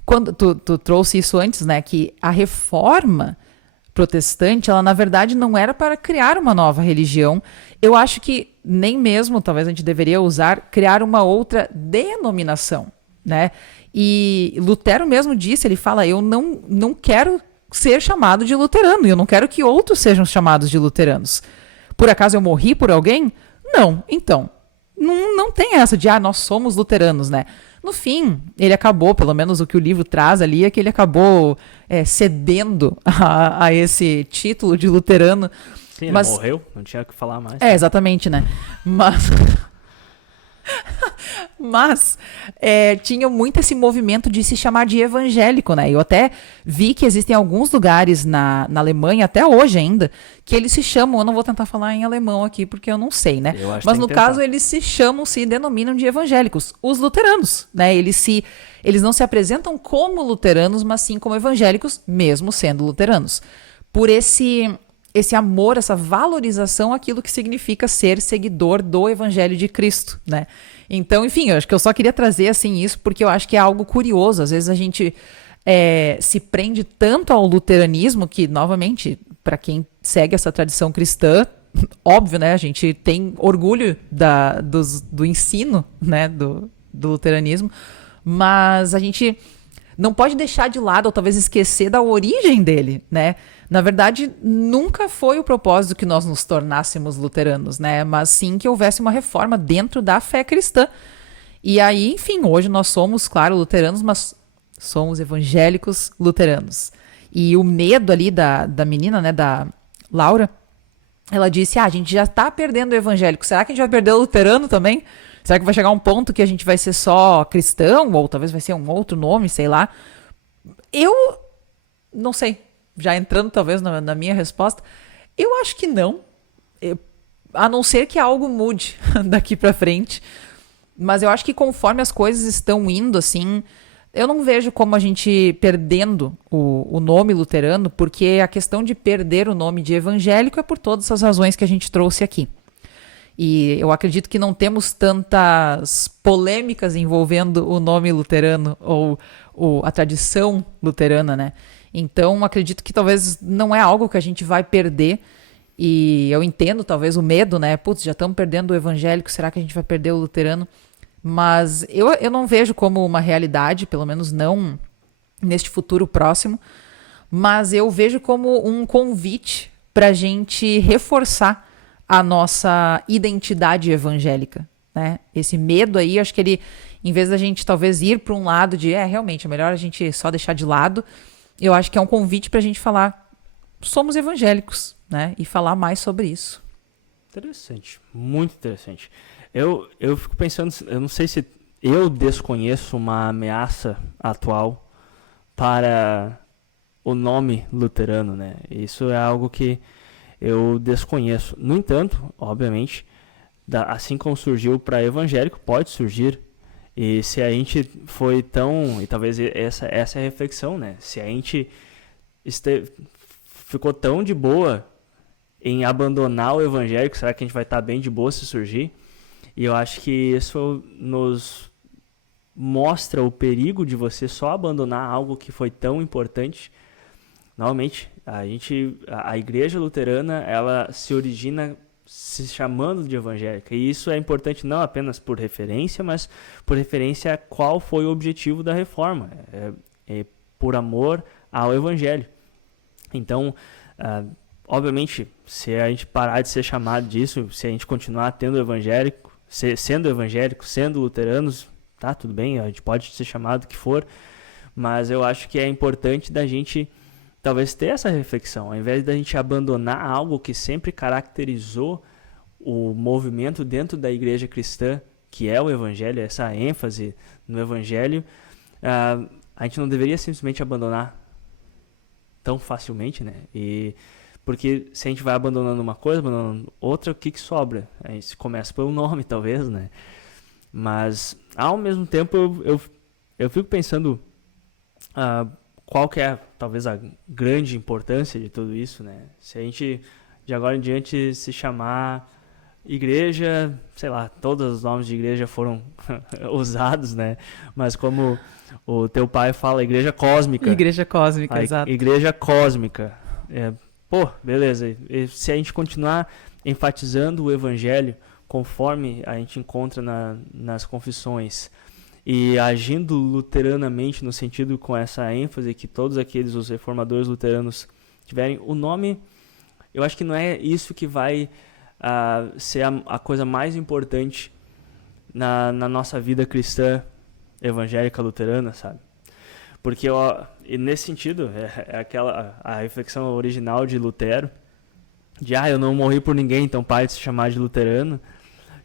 quando tu trouxe isso antes, né, que a reforma protestante, ela na verdade não era para criar uma nova religião. Eu acho que nem mesmo, talvez a gente deveria usar, criar uma outra denominação, né? E Lutero mesmo disse, ele fala, eu não quero ser chamado de luterano, eu não quero que outros sejam chamados de luteranos. Por acaso eu morri por alguém? Não, então, não tem essa de, nós somos luteranos, né? No fim, ele acabou, pelo menos o que o livro traz ali, é que ele acabou cedendo a esse título de luterano. Sim, mas ele morreu, não tinha o que falar mais. Exatamente, né? Mas tinha muito esse movimento de se chamar de evangélico, né? Eu até vi que existem alguns lugares na Alemanha, até hoje ainda, que eles se chamam, eu não vou tentar falar em alemão aqui porque eu não sei, né? Mas no caso eles se denominam de evangélicos, os luteranos, né? Eles não se apresentam como luteranos, mas sim como evangélicos, mesmo sendo luteranos. Por esse amor, essa valorização àquilo que significa ser seguidor do Evangelho de Cristo, né? Então, enfim, eu acho que eu só queria trazer assim isso porque eu acho que é algo curioso. Às vezes a gente se prende tanto ao luteranismo que, novamente, para quem segue essa tradição cristã, óbvio, né? A gente tem orgulho do ensino, né? Do luteranismo, mas a gente não pode deixar de lado ou talvez esquecer da origem dele, né? Na verdade, nunca foi o propósito que nós nos tornássemos luteranos, né? Mas sim que houvesse uma reforma dentro da fé cristã. E aí, enfim, hoje nós somos, claro, luteranos, mas somos evangélicos luteranos. E o medo ali da menina, né, da Laura, ela disse, a gente já tá perdendo o evangélico, será que a gente vai perder o luterano também? Será que vai chegar um ponto que a gente vai ser só cristão? Ou talvez vai ser um outro nome, sei lá. Eu não sei. Já entrando talvez na minha resposta, eu acho que não. A não ser que algo mude daqui pra frente. Mas eu acho que conforme as coisas estão indo, assim, eu não vejo como a gente perdendo o nome luterano, porque a questão de perder o nome de evangélico é por todas as razões que a gente trouxe aqui. E eu acredito que não temos tantas polêmicas envolvendo o nome luterano ou a tradição luterana, né? Então, acredito que talvez não é algo que a gente vai perder. E eu entendo talvez o medo, né? Putz, já estamos perdendo o evangélico, será que a gente vai perder o luterano? Mas eu não vejo como uma realidade, pelo menos não neste futuro próximo. Mas eu vejo como um convite para a gente reforçar a nossa identidade evangélica, né? Esse medo aí, acho que ele, em vez da gente talvez ir para um lado de, realmente, é melhor a gente só deixar de lado, eu acho que é um convite para a gente falar, somos evangélicos, né? E falar mais sobre isso. Interessante, muito interessante. Eu fico pensando, eu não sei se eu desconheço uma ameaça atual para o nome luterano, né? Isso é algo que eu desconheço. No entanto, obviamente, assim como surgiu para evangélico, pode surgir. E se a gente foi tão... E talvez essa é a reflexão, né? Se a gente ficou tão de boa em abandonar o evangélico, será que a gente vai estar bem de boa se surgir? E eu acho que isso nos mostra o perigo de você só abandonar algo que foi tão importante. Novamente, a igreja luterana, ela se origina se chamando de evangélica. E isso é importante não apenas por referência, mas por referência a qual foi o objetivo da reforma. Por amor ao evangelho. Então, obviamente, se a gente parar de ser chamado disso, se a gente continuar sendo evangélico, sendo luteranos, tá, tudo bem, a gente pode ser chamado o que for, mas eu acho que é importante da gente talvez ter essa reflexão, ao invés da gente abandonar algo que sempre caracterizou o movimento dentro da igreja cristã, que é o evangelho, essa ênfase no evangelho, a gente não deveria simplesmente abandonar tão facilmente, né? Porque se a gente vai abandonando uma coisa, abandonando outra, o que sobra? A gente começa pelo nome, talvez, né? Mas, ao mesmo tempo, eu fico pensando qual que é, talvez, a grande importância de tudo isso, né? Se a gente, de agora em diante, se chamar igreja, sei lá, todos os nomes de igreja foram usados, né? Mas como o teu pai fala, igreja cósmica. Igreja cósmica, exato. Igreja cósmica. Beleza. E se a gente continuar enfatizando o evangelho, conforme a gente encontra nas confissões, e agindo luteranamente no sentido com essa ênfase que todos os reformadores luteranos tiverem, o nome, eu acho que não é isso que vai ser a coisa mais importante na nossa vida cristã evangélica luterana, sabe? Porque e nesse sentido, a reflexão original de Lutero, de eu não morri por ninguém, então pare de se chamar de luterano.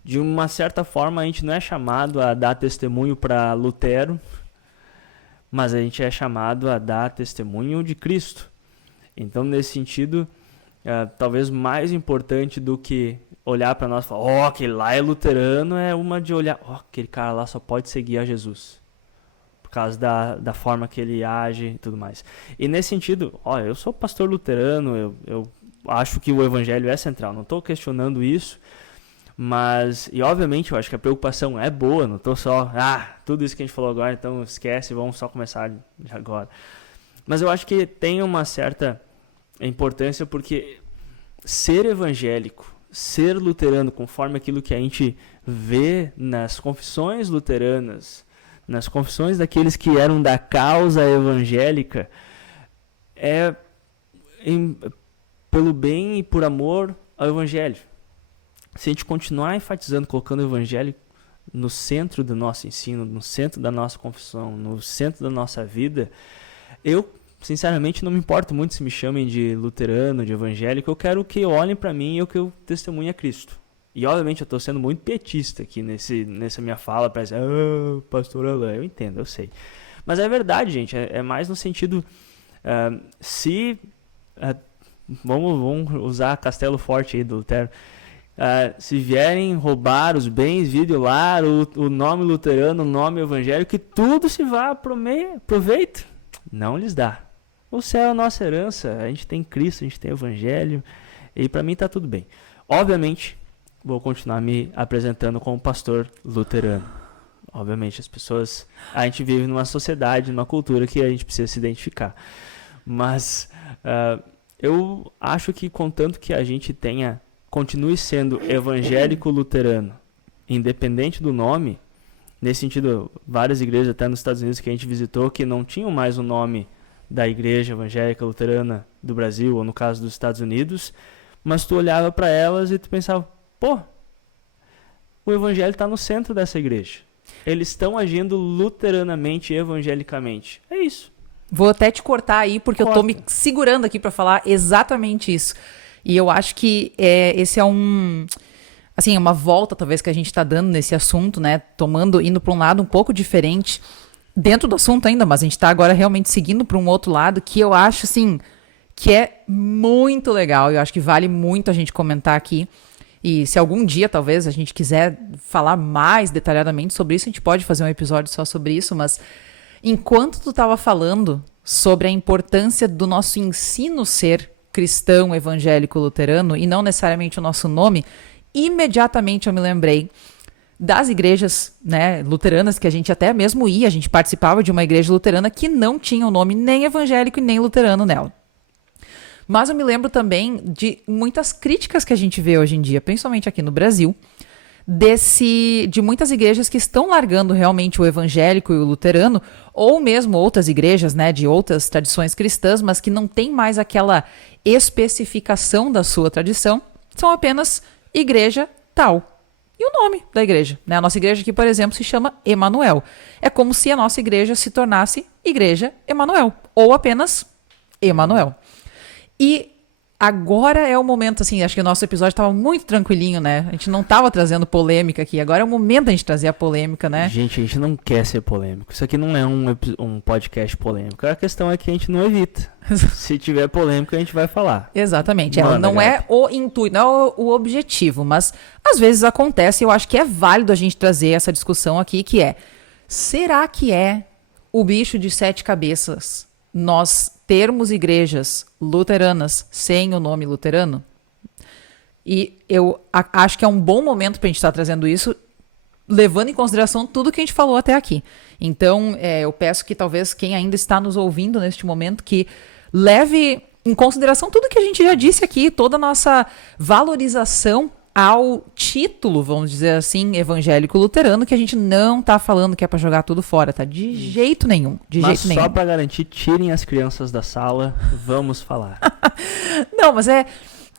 De uma certa forma, a gente não é chamado a dar testemunho para Lutero, mas a gente é chamado a dar testemunho de Cristo. Então, nesse sentido, talvez mais importante do que olhar para nós e falar, aquele lá é luterano, é uma de olhar, aquele cara lá só pode seguir a Jesus, por causa da forma que ele age e tudo mais. E nesse sentido, eu sou pastor luterano, eu acho que o evangelho é central, não estou questionando isso, mas, e obviamente eu acho que a preocupação é boa, não estou só, tudo isso que a gente falou agora, então esquece, vamos só começar de agora. Mas eu acho que tem uma certa importância, porque ser evangélico, ser luterano, conforme aquilo que a gente vê nas confissões luteranas, nas confissões daqueles que eram da causa evangélica, pelo bem e por amor ao evangelho. Se a gente continuar enfatizando, colocando o evangelho no centro do nosso ensino, no centro da nossa confissão, no centro da nossa vida, eu, sinceramente, não me importo muito se me chamem de luterano, de evangélico. Eu quero que olhem para mim e que eu testemunhe a Cristo. E, obviamente, eu estou sendo muito petista aqui nessa minha fala, para dizer, pastor Alain, eu entendo, eu sei. Mas é verdade, gente, é mais no sentido, vamos usar Castelo Forte aí do Lutero, se vierem roubar os bens, violar o nome luterano, o nome evangélico, que tudo se vá a proveito, não lhes dá. O céu é a nossa herança, a gente tem Cristo, a gente tem evangelho, e para mim está tudo bem. Obviamente, vou continuar me apresentando como pastor luterano. Obviamente, a gente vive numa sociedade, numa cultura que a gente precisa se identificar. Mas eu acho que, contanto que a gente continue sendo evangélico luterano, independente do nome, nesse sentido, várias igrejas até nos Estados Unidos que a gente visitou, que não tinham mais o nome da igreja evangélica luterana do Brasil, ou no caso dos Estados Unidos, mas tu olhava para elas e tu pensava, o evangelho está no centro dessa igreja. Eles estão agindo luteranamente, evangelicamente. É isso. Vou até te cortar aí, porque eu tô me segurando aqui para falar exatamente isso. E eu acho que esse é uma volta talvez que a gente está dando nesse assunto, né? Indo para um lado um pouco diferente, dentro do assunto ainda, mas a gente está agora realmente seguindo para um outro lado que eu acho, assim, que é muito legal. Eu acho que vale muito a gente comentar aqui. E se algum dia, talvez, a gente quiser falar mais detalhadamente sobre isso, a gente pode fazer um episódio só sobre isso, mas enquanto tu estava falando sobre a importância do nosso ensino ser cristão, evangélico, luterano, e não necessariamente o nosso nome, imediatamente eu me lembrei das igrejas, né, luteranas, que a gente até mesmo ia, a gente participava de uma igreja luterana que não tinha o nome nem evangélico e nem luterano nela. Mas eu me lembro também de muitas críticas que a gente vê hoje em dia, principalmente aqui no Brasil, de muitas igrejas que estão largando realmente o evangélico e o luterano, ou mesmo outras igrejas, né, de outras tradições cristãs, mas que não tem mais aquela especificação da sua tradição, são apenas igreja tal. E o nome da igreja, né? A nossa igreja aqui, por exemplo, se chama Emanuel. É como se a nossa igreja se tornasse Igreja Emanuel, ou apenas Emanuel. E agora é o momento, assim, acho que o nosso episódio estava muito tranquilinho, né? A gente não estava trazendo polêmica aqui. Agora é o momento da gente trazer a polêmica, né? Gente, a gente não quer ser polêmico. Isso aqui não é um podcast polêmico. A questão é que a gente não evita. Se tiver polêmica, a gente vai falar. Exatamente. Não é o intuito, não é o objetivo, mas às vezes acontece e eu acho que é válido a gente trazer essa discussão aqui, que é, será que é o bicho de 7 cabeças nós termos igrejas luteranas sem o nome luterano? E eu acho que é um bom momento para a gente estar trazendo isso, levando em consideração tudo que a gente falou até aqui. Então, eu peço que talvez quem ainda está nos ouvindo neste momento, que leve em consideração tudo que a gente já disse aqui, toda a nossa valorização ao título, vamos dizer assim, evangélico luterano, que a gente não tá falando que é para jogar tudo fora, tá? De jeito nenhum, Mas só para garantir, tirem as crianças da sala, vamos falar. Não, mas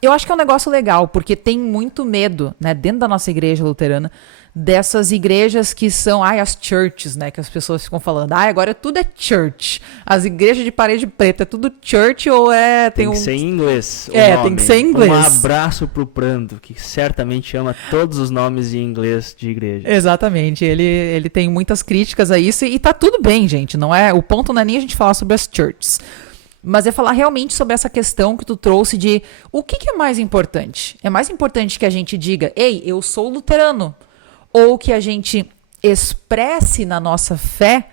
eu acho que é um negócio legal, porque tem muito medo, né, dentro da nossa igreja luterana, dessas igrejas que são, as churches, né, que as pessoas ficam falando, agora tudo é church. As igrejas de parede preta é tudo church ou Tem que ser em inglês. Tem que ser em inglês. Um abraço pro Prando, que certamente ama todos os nomes em inglês de igreja. Exatamente, ele tem muitas críticas a isso e tá tudo bem, gente, o ponto não é nem a gente falar sobre as churches. Mas é falar realmente sobre essa questão que tu trouxe de o que é mais importante? É mais importante que a gente diga, ei, eu sou luterano, ou que a gente expresse na nossa fé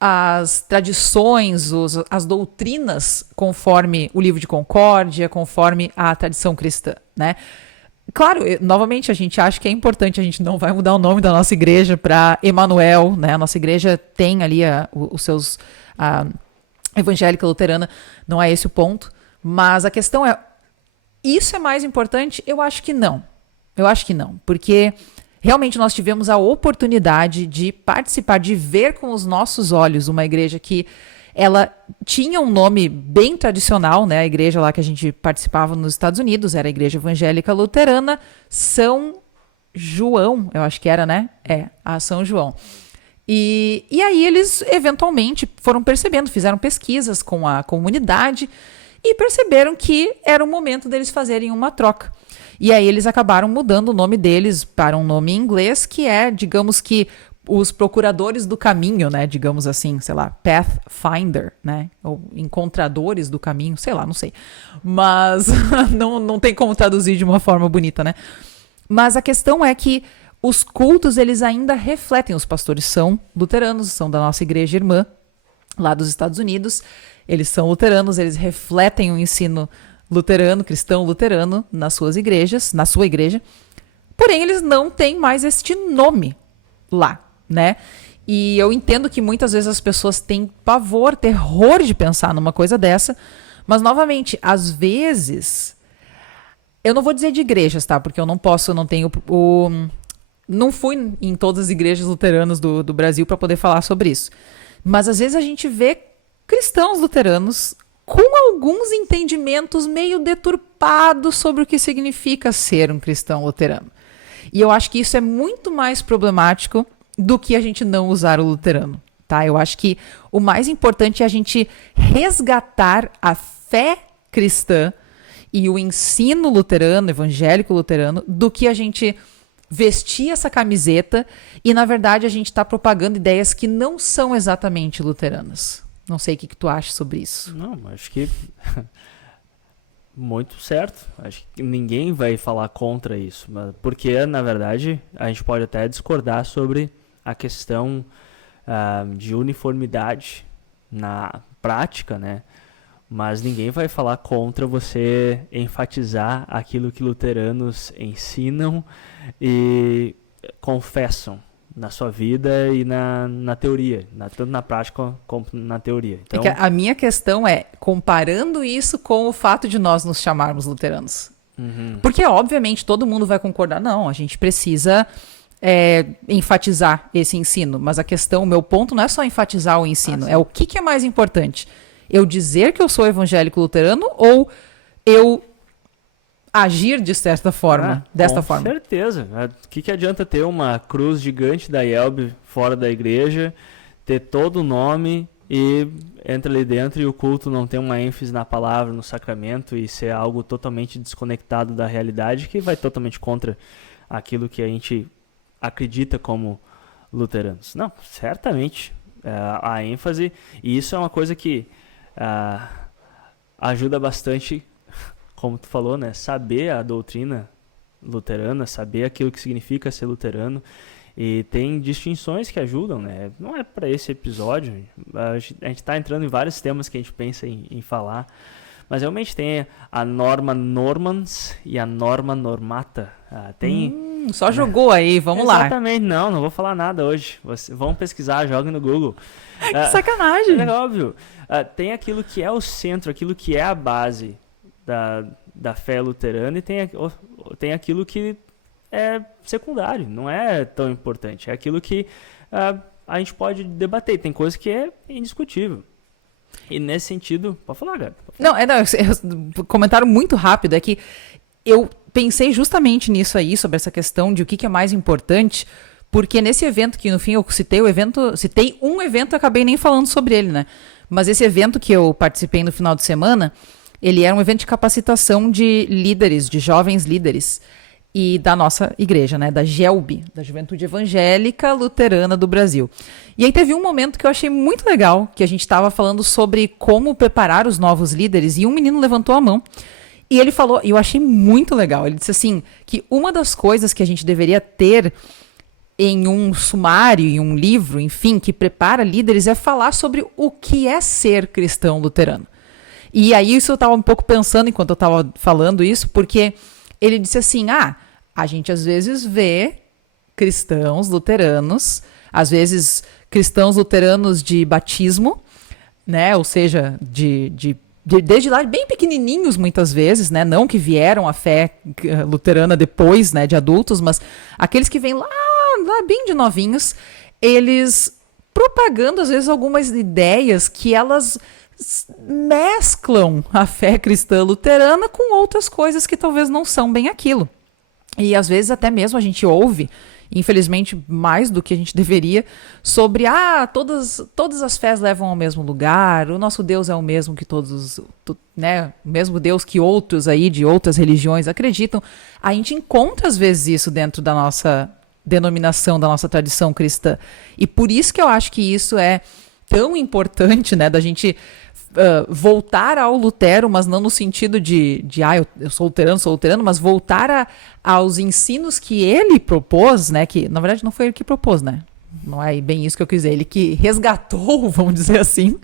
as tradições, as doutrinas conforme o livro de Concórdia, conforme a tradição cristã, né? Claro, novamente, a gente acha que é importante, a gente não vai mudar o nome da nossa igreja para Emanuel, né? A nossa igreja tem ali os seus... evangélica luterana, não é esse o ponto, mas a questão é, isso é mais importante? Eu acho que não, porque realmente nós tivemos a oportunidade de participar, de ver com os nossos olhos uma igreja que ela tinha um nome bem tradicional, né? A igreja lá que a gente participava nos Estados Unidos era a Igreja Evangélica Luterana São João, eu acho que era, né? A São João. E aí eles eventualmente foram percebendo, fizeram pesquisas com a comunidade e perceberam que era o momento deles fazerem uma troca. E aí eles acabaram mudando o nome deles para um nome em inglês, que é, digamos que, os procuradores do caminho, né? Digamos assim, sei lá, Pathfinder, né? Ou encontradores do caminho, sei lá, não sei. Mas não tem como traduzir de uma forma bonita, né? Mas a questão é que os cultos, eles ainda refletem, os pastores são luteranos, são da nossa igreja irmã, lá dos Estados Unidos, eles são luteranos, eles refletem o ensino luterano, cristão luterano, nas suas igrejas, na sua igreja, porém eles não têm mais este nome lá, né? E eu entendo que muitas vezes as pessoas têm pavor, terror de pensar numa coisa dessa, mas novamente, às vezes, eu não vou dizer de igrejas, tá? Porque eu não posso, eu não tenho não fui em todas as igrejas luteranas do Brasil para poder falar sobre isso. Mas às vezes a gente vê cristãos luteranos com alguns entendimentos meio deturpados sobre o que significa ser um cristão luterano. E eu acho que isso é muito mais problemático do que a gente não usar o luterano, tá? Eu acho que o mais importante é a gente resgatar a fé cristã e o ensino luterano, evangélico luterano, do que a gente vestir essa camiseta e, na verdade, a gente está propagando ideias que não são exatamente luteranas. Não sei o que tu acha sobre isso. Não, acho que muito certo. Acho que ninguém vai falar contra isso, porque, na verdade, a gente pode até discordar sobre a questão de uniformidade na prática, né? Mas ninguém vai falar contra você enfatizar aquilo que luteranos ensinam e confessam na sua vida e na teoria, tanto na prática como na teoria. Então, a minha questão é, comparando isso com o fato de nós nos chamarmos luteranos. Porque, obviamente, todo mundo vai concordar. Não, a gente precisa enfatizar esse ensino. Mas o meu ponto não é só enfatizar o ensino. É o que é mais importante. Eu dizer que eu sou evangélico luterano ou eu agir de certa forma, desta forma? Com certeza. O que adianta ter uma cruz gigante da IELB fora da igreja, ter todo o nome e entra ali dentro e o culto não tem uma ênfase na palavra, no sacramento e ser algo totalmente desconectado da realidade que vai totalmente contra aquilo que a gente acredita como luteranos. Não, certamente a ênfase, e isso é uma coisa que ajuda bastante, como tu falou, né? Saber a doutrina luterana, saber aquilo que significa ser luterano. E tem distinções que ajudam, né? Não é para esse episódio. A gente está entrando em vários temas que a gente pensa em falar. Mas realmente tem a norma normans e a norma normata. Só jogou aí, vamos lá. Exatamente, não vou falar nada hoje. Vão pesquisar, joguem no Google. Que sacanagem! É óbvio. Tem aquilo que é o centro, aquilo que é a base da fé luterana e tem aquilo que é secundário, não é tão importante. É aquilo que a gente pode debater. Tem coisa que é indiscutível. E nesse sentido... Pode falar, Gabi. Comentário muito rápido é que eu pensei justamente nisso aí, sobre essa questão de o que é mais importante, porque nesse evento que no fim eu citei um evento e acabei nem falando sobre ele, né? Mas esse evento que eu participei no final de semana, ele era um evento de capacitação de líderes, de jovens líderes, e da nossa igreja, né, da GELB, da Juventude Evangélica Luterana do Brasil. E aí teve um momento que eu achei muito legal, que a gente estava falando sobre como preparar os novos líderes, e um menino levantou a mão, e ele falou, e eu achei muito legal, ele disse assim, que uma das coisas que a gente deveria ter em um sumário, em um livro, enfim, que prepara líderes, é falar sobre o que é ser cristão luterano. E aí isso eu estava um pouco pensando enquanto eu estava falando isso, porque ele disse assim, a gente às vezes vê cristãos luteranos, às vezes cristãos luteranos de batismo, né? Ou seja, desde lá bem pequenininhos muitas vezes, né? Não que vieram à fé luterana depois, né, de adultos, mas aqueles que vêm lá bem de novinhos, eles propagando às vezes algumas ideias que elas mesclam a fé cristã luterana com outras coisas que talvez não são bem aquilo. E às vezes até mesmo a gente ouve, infelizmente mais do que a gente deveria, sobre todas as fés levam ao mesmo lugar, o nosso Deus é o mesmo que todos, né, o mesmo Deus que outros aí de outras religiões acreditam. A gente encontra às vezes isso dentro da nossa denominação, da nossa tradição cristã. E por isso que eu acho que isso é tão importante, né, da gente voltar ao Lutero, mas não no sentido eu sou luterano, mas voltar aos ensinos que ele propôs, né, que na verdade não foi ele que propôs, né, não é bem isso que eu quis dizer, ele que resgatou, vamos dizer assim,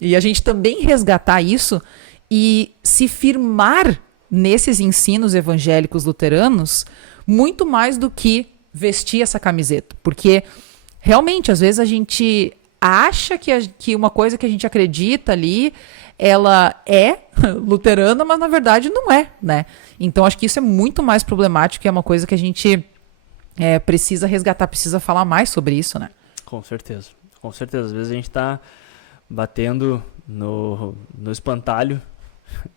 e a gente também resgatar isso e se firmar nesses ensinos evangélicos luteranos muito mais do que vestir essa camiseta, porque realmente às vezes a gente acha que uma coisa que a gente acredita ali, ela é luterana, mas na verdade não é, né? Então acho que isso é muito mais problemático e é uma coisa que a gente precisa resgatar, precisa falar mais sobre isso, né? Com certeza, com certeza. Às vezes a gente está batendo no espantalho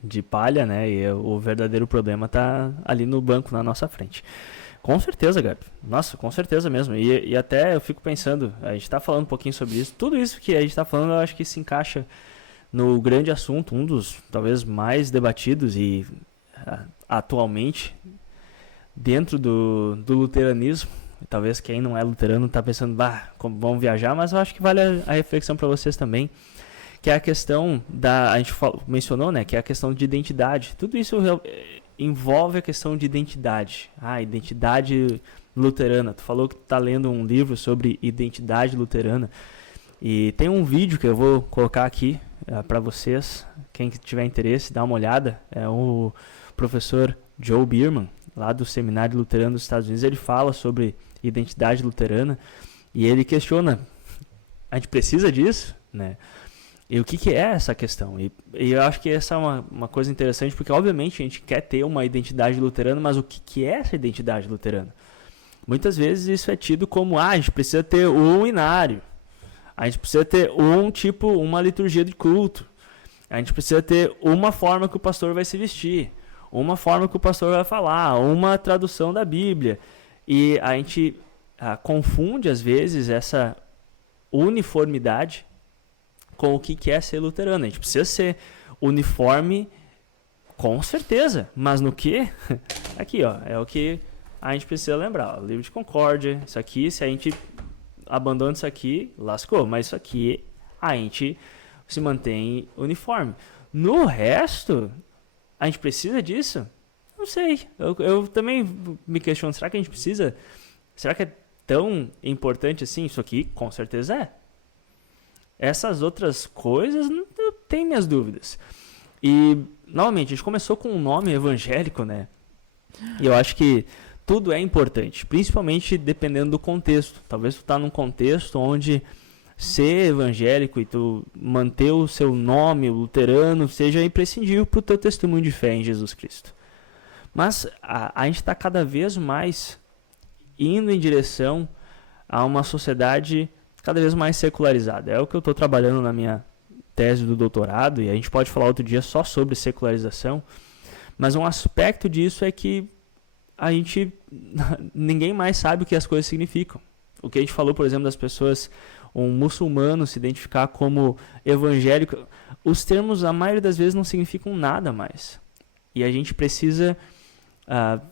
de palha, né? E o verdadeiro problema está ali no banco, na nossa frente. Com certeza, Gabi. Nossa, com certeza mesmo. E até eu fico pensando, a gente está falando um pouquinho sobre isso. Tudo isso que a gente está falando, eu acho que se encaixa no grande assunto, um dos talvez mais debatidos e atualmente dentro do luteranismo. Talvez quem não é luterano está pensando, como vamos viajar, mas eu acho que vale a reflexão para vocês também, que é a questão a gente mencionou, né, que é a questão de identidade. Tudo isso envolve a questão de identidade. Identidade luterana. Tu falou que tu tá lendo um livro sobre identidade luterana. E tem um vídeo que eu vou colocar aqui para vocês. Quem tiver interesse, dá uma olhada. É o professor Joe Bierman, lá do Seminário Luterano dos Estados Unidos. Ele fala sobre identidade luterana e ele questiona, a gente precisa disso, né? E o que é essa questão? E eu acho que essa é uma coisa interessante, porque obviamente a gente quer ter uma identidade luterana, mas o que é essa identidade luterana? Muitas vezes isso é tido como, a gente precisa ter um inário, a gente precisa ter uma liturgia de culto, a gente precisa ter uma forma que o pastor vai se vestir, uma forma que o pastor vai falar, uma tradução da Bíblia. E a gente confunde, às vezes, essa uniformidade com o que é ser luterano. A gente precisa ser uniforme, com certeza, mas no que? Aqui, ó, é o que a gente precisa lembrar. O livro de concórdia, isso aqui, se a gente abandona isso aqui, lascou. Mas isso aqui, a gente se mantém uniforme. No resto, a gente precisa disso? Não sei. Eu também me questiono, será que a gente precisa? Será que é tão importante assim? Isso aqui, com certeza é. Essas outras coisas, eu tenho minhas dúvidas. E, novamente, a gente começou com um nome evangélico, né? E eu acho que tudo é importante, principalmente dependendo do contexto. Talvez tu tá num contexto onde ser evangélico e tu manter o seu nome, o luterano, seja imprescindível para o teu testemunho de fé em Jesus Cristo. Mas a gente está cada vez mais indo em direção a uma sociedade cada vez mais secularizada. É o que eu estou trabalhando na minha tese do doutorado, e a gente pode falar outro dia só sobre secularização, mas um aspecto disso é que ninguém mais sabe o que as coisas significam. O que a gente falou, por exemplo, das pessoas, um muçulmano se identificar como evangélico, os termos, a maioria das vezes, não significam nada mais. E a gente precisa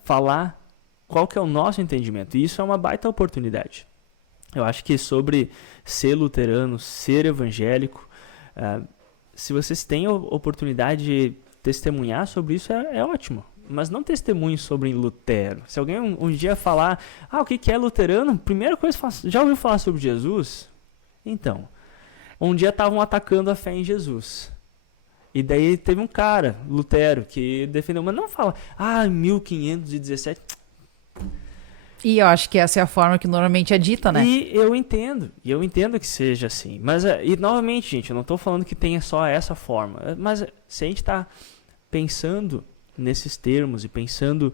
falar qual que é o nosso entendimento. E isso é uma baita oportunidade. Eu acho que sobre ser luterano, ser evangélico, se vocês têm a oportunidade de testemunhar sobre isso, é ótimo. Mas não testemunhe sobre Lutero. Se alguém um dia falar, o que é luterano? Primeira coisa, já ouviu falar sobre Jesus? Então, um dia estavam atacando a fé em Jesus. E daí teve um cara, Lutero, que defendeu, mas não fala, 1517... E eu acho que essa é a forma que normalmente é dita, né? E eu entendo que seja assim. Mas, e novamente, gente, eu não estou falando que tenha só essa forma. Mas se a gente está pensando nesses termos e pensando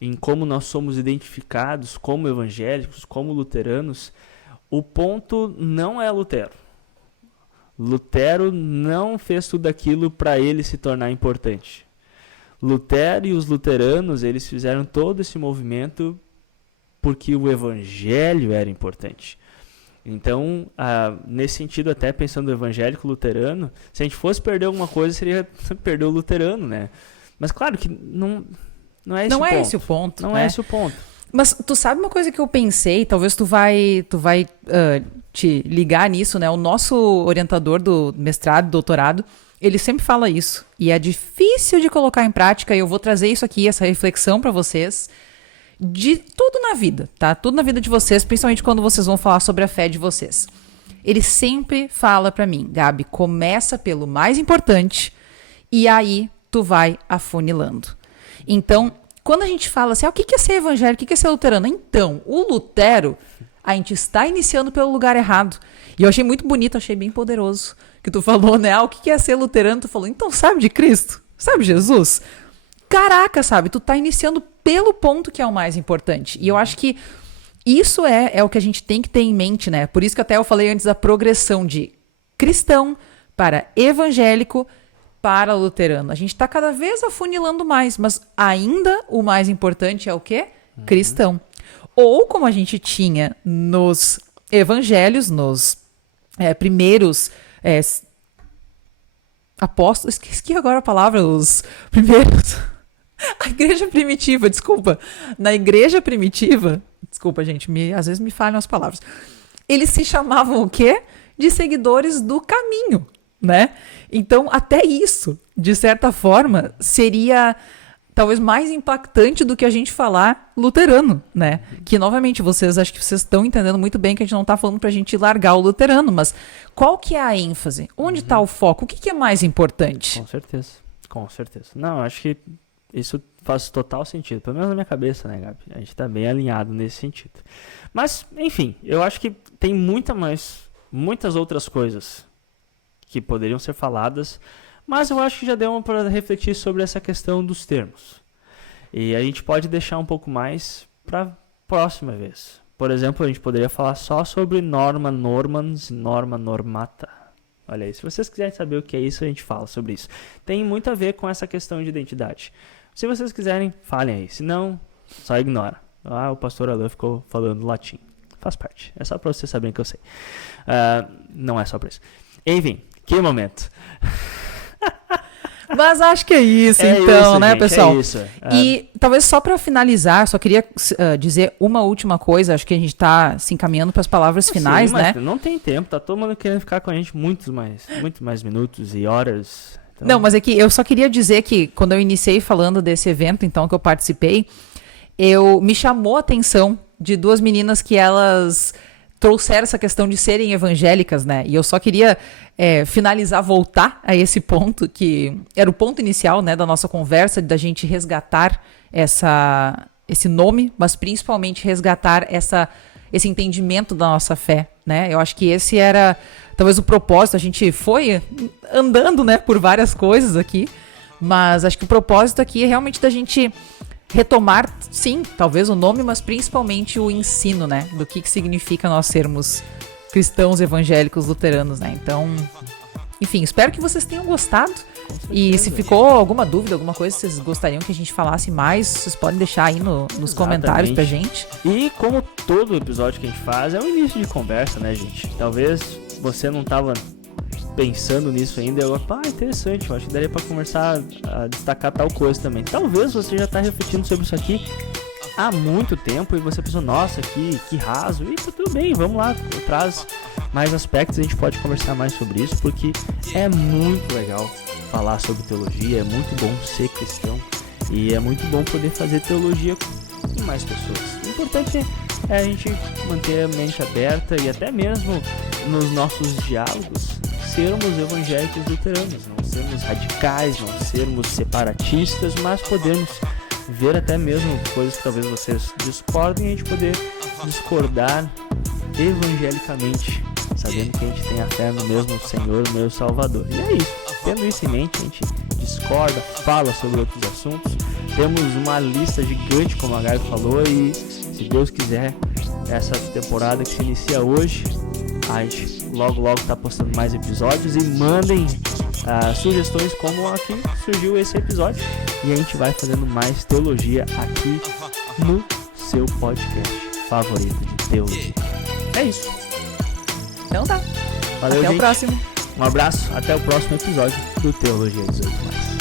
em como nós somos identificados como evangélicos, como luteranos, o ponto não é Lutero. Lutero não fez tudo aquilo para ele se tornar importante. Lutero e os luteranos, eles fizeram todo esse movimento porque o evangelho era importante. Então, nesse sentido, até pensando no evangélico luterano, se a gente fosse perder alguma coisa, seria perder o luterano, né? Mas claro que não é esse o ponto. Não é esse o ponto. Não é esse o ponto. Mas tu sabe uma coisa que eu pensei, talvez tu vai te ligar nisso, né? O nosso orientador do mestrado, doutorado, ele sempre fala isso. E é difícil de colocar em prática, e eu vou trazer isso aqui, essa reflexão para vocês, de tudo na vida, tá? Tudo na vida de vocês, principalmente quando vocês vão falar sobre a fé de vocês. Ele sempre fala pra mim, Gabi, começa pelo mais importante e aí tu vai afunilando. Então, quando a gente fala assim, o que é ser evangélico, o que é ser luterano? Então, o Lutero, a gente está iniciando pelo lugar errado. E eu achei muito bonito, achei bem poderoso que tu falou, né? O que é ser luterano? Tu falou, então sabe de Cristo? Sabe Jesus? Caraca, sabe? Tu tá iniciando pelo ponto que é o mais importante. E eu acho que isso é o que a gente tem que ter em mente, né? Por isso que até eu falei antes da progressão de cristão para evangélico para luterano. A gente tá cada vez afunilando mais, mas ainda o mais importante é o quê? Cristão. Ou como a gente tinha nos evangelhos, nos primeiros apóstolos, esqueci agora a palavra, os primeiros... A igreja primitiva, desculpa. Na igreja primitiva, desculpa, gente, às vezes me falham as palavras. Eles se chamavam o quê? De seguidores do caminho, né? Então, até isso, de certa forma, seria talvez mais impactante do que a gente falar luterano, né? Que, novamente, acho que vocês estão entendendo muito bem que a gente não está falando pra gente largar o luterano, mas qual que é a ênfase? Onde está o foco? O que é mais importante? Com certeza. Não, acho que isso faz total sentido, pelo menos na minha cabeça, né, Gabi? A gente tá bem alinhado nesse sentido. Mas, enfim, eu acho que tem muitas outras coisas que poderiam ser faladas, mas eu acho que já deu para refletir sobre essa questão dos termos. E a gente pode deixar um pouco mais para próxima vez. Por exemplo, a gente poderia falar só sobre norma normans e norma normata. Olha aí, se vocês quiserem saber o que é isso, a gente fala sobre isso. Tem muito a ver com essa questão de identidade. Se vocês quiserem, falem aí. Se não, só ignora. O pastor Alain ficou falando latim. Faz parte. É só para vocês saberem que eu sei. Não é só para isso. Enfim, que momento. Mas acho que é isso, então, isso, né, gente, pessoal? É isso. E talvez só para finalizar, só queria dizer uma última coisa. Acho que a gente está se encaminhando para as palavras finais, né? Não tem tempo, tá todo mundo querendo ficar com a gente muito mais minutos e horas. Então... Não, mas é que eu só queria dizer que quando eu iniciei falando desse evento, então, que eu participei, me chamou a atenção de duas meninas que elas trouxeram essa questão de serem evangélicas, né? E eu só queria finalizar, voltar a esse ponto, que era o ponto inicial, né, da nossa conversa, da gente resgatar esse nome, mas principalmente resgatar esse entendimento da nossa fé, né? Eu acho que esse era talvez o propósito. A gente foi andando, né, por várias coisas aqui, mas acho que o propósito aqui é realmente da gente retomar, sim, talvez o nome, mas principalmente o ensino, né, do que significa nós sermos cristãos evangélicos luteranos, né? Então, enfim, espero que vocês tenham gostado. E se ficou alguma dúvida, alguma coisa que vocês gostariam que a gente falasse mais, vocês podem deixar aí nos comentários pra gente. E como todo episódio que a gente faz, é um início de conversa, né, gente? Talvez você não tava pensando nisso ainda, eu, interessante, eu acho que daria pra conversar, a destacar tal coisa também. Talvez você já tá refletindo sobre isso aqui há muito tempo e você pensou, nossa, que raso, e tá tudo bem, vamos lá, traz mais aspectos, a gente pode conversar mais sobre isso, porque é muito legal falar sobre teologia, é muito bom ser cristão e é muito bom poder fazer teologia com mais pessoas. O importante é a gente manter a mente aberta e até mesmo nos nossos diálogos sermos evangélicos luteranos, não sermos radicais, não sermos separatistas, mas podemos ver até mesmo coisas que talvez vocês discordem e a gente poder discordar evangelicamente, sabendo que a gente tem a fé no mesmo Senhor, no meu Salvador. E é isso. Tendo isso em mente, a gente discorda, fala sobre outros assuntos. Temos uma lista gigante, como a Gabi falou, e se Deus quiser, essa temporada que se inicia hoje, a gente logo está postando mais episódios e mandem sugestões como aqui surgiu esse episódio. E a gente vai fazendo mais teologia aqui no seu podcast favorito de teologia. É isso. Então tá. Valeu, até gente. o próximo. Um abraço, até o próximo episódio do Teologia 18+.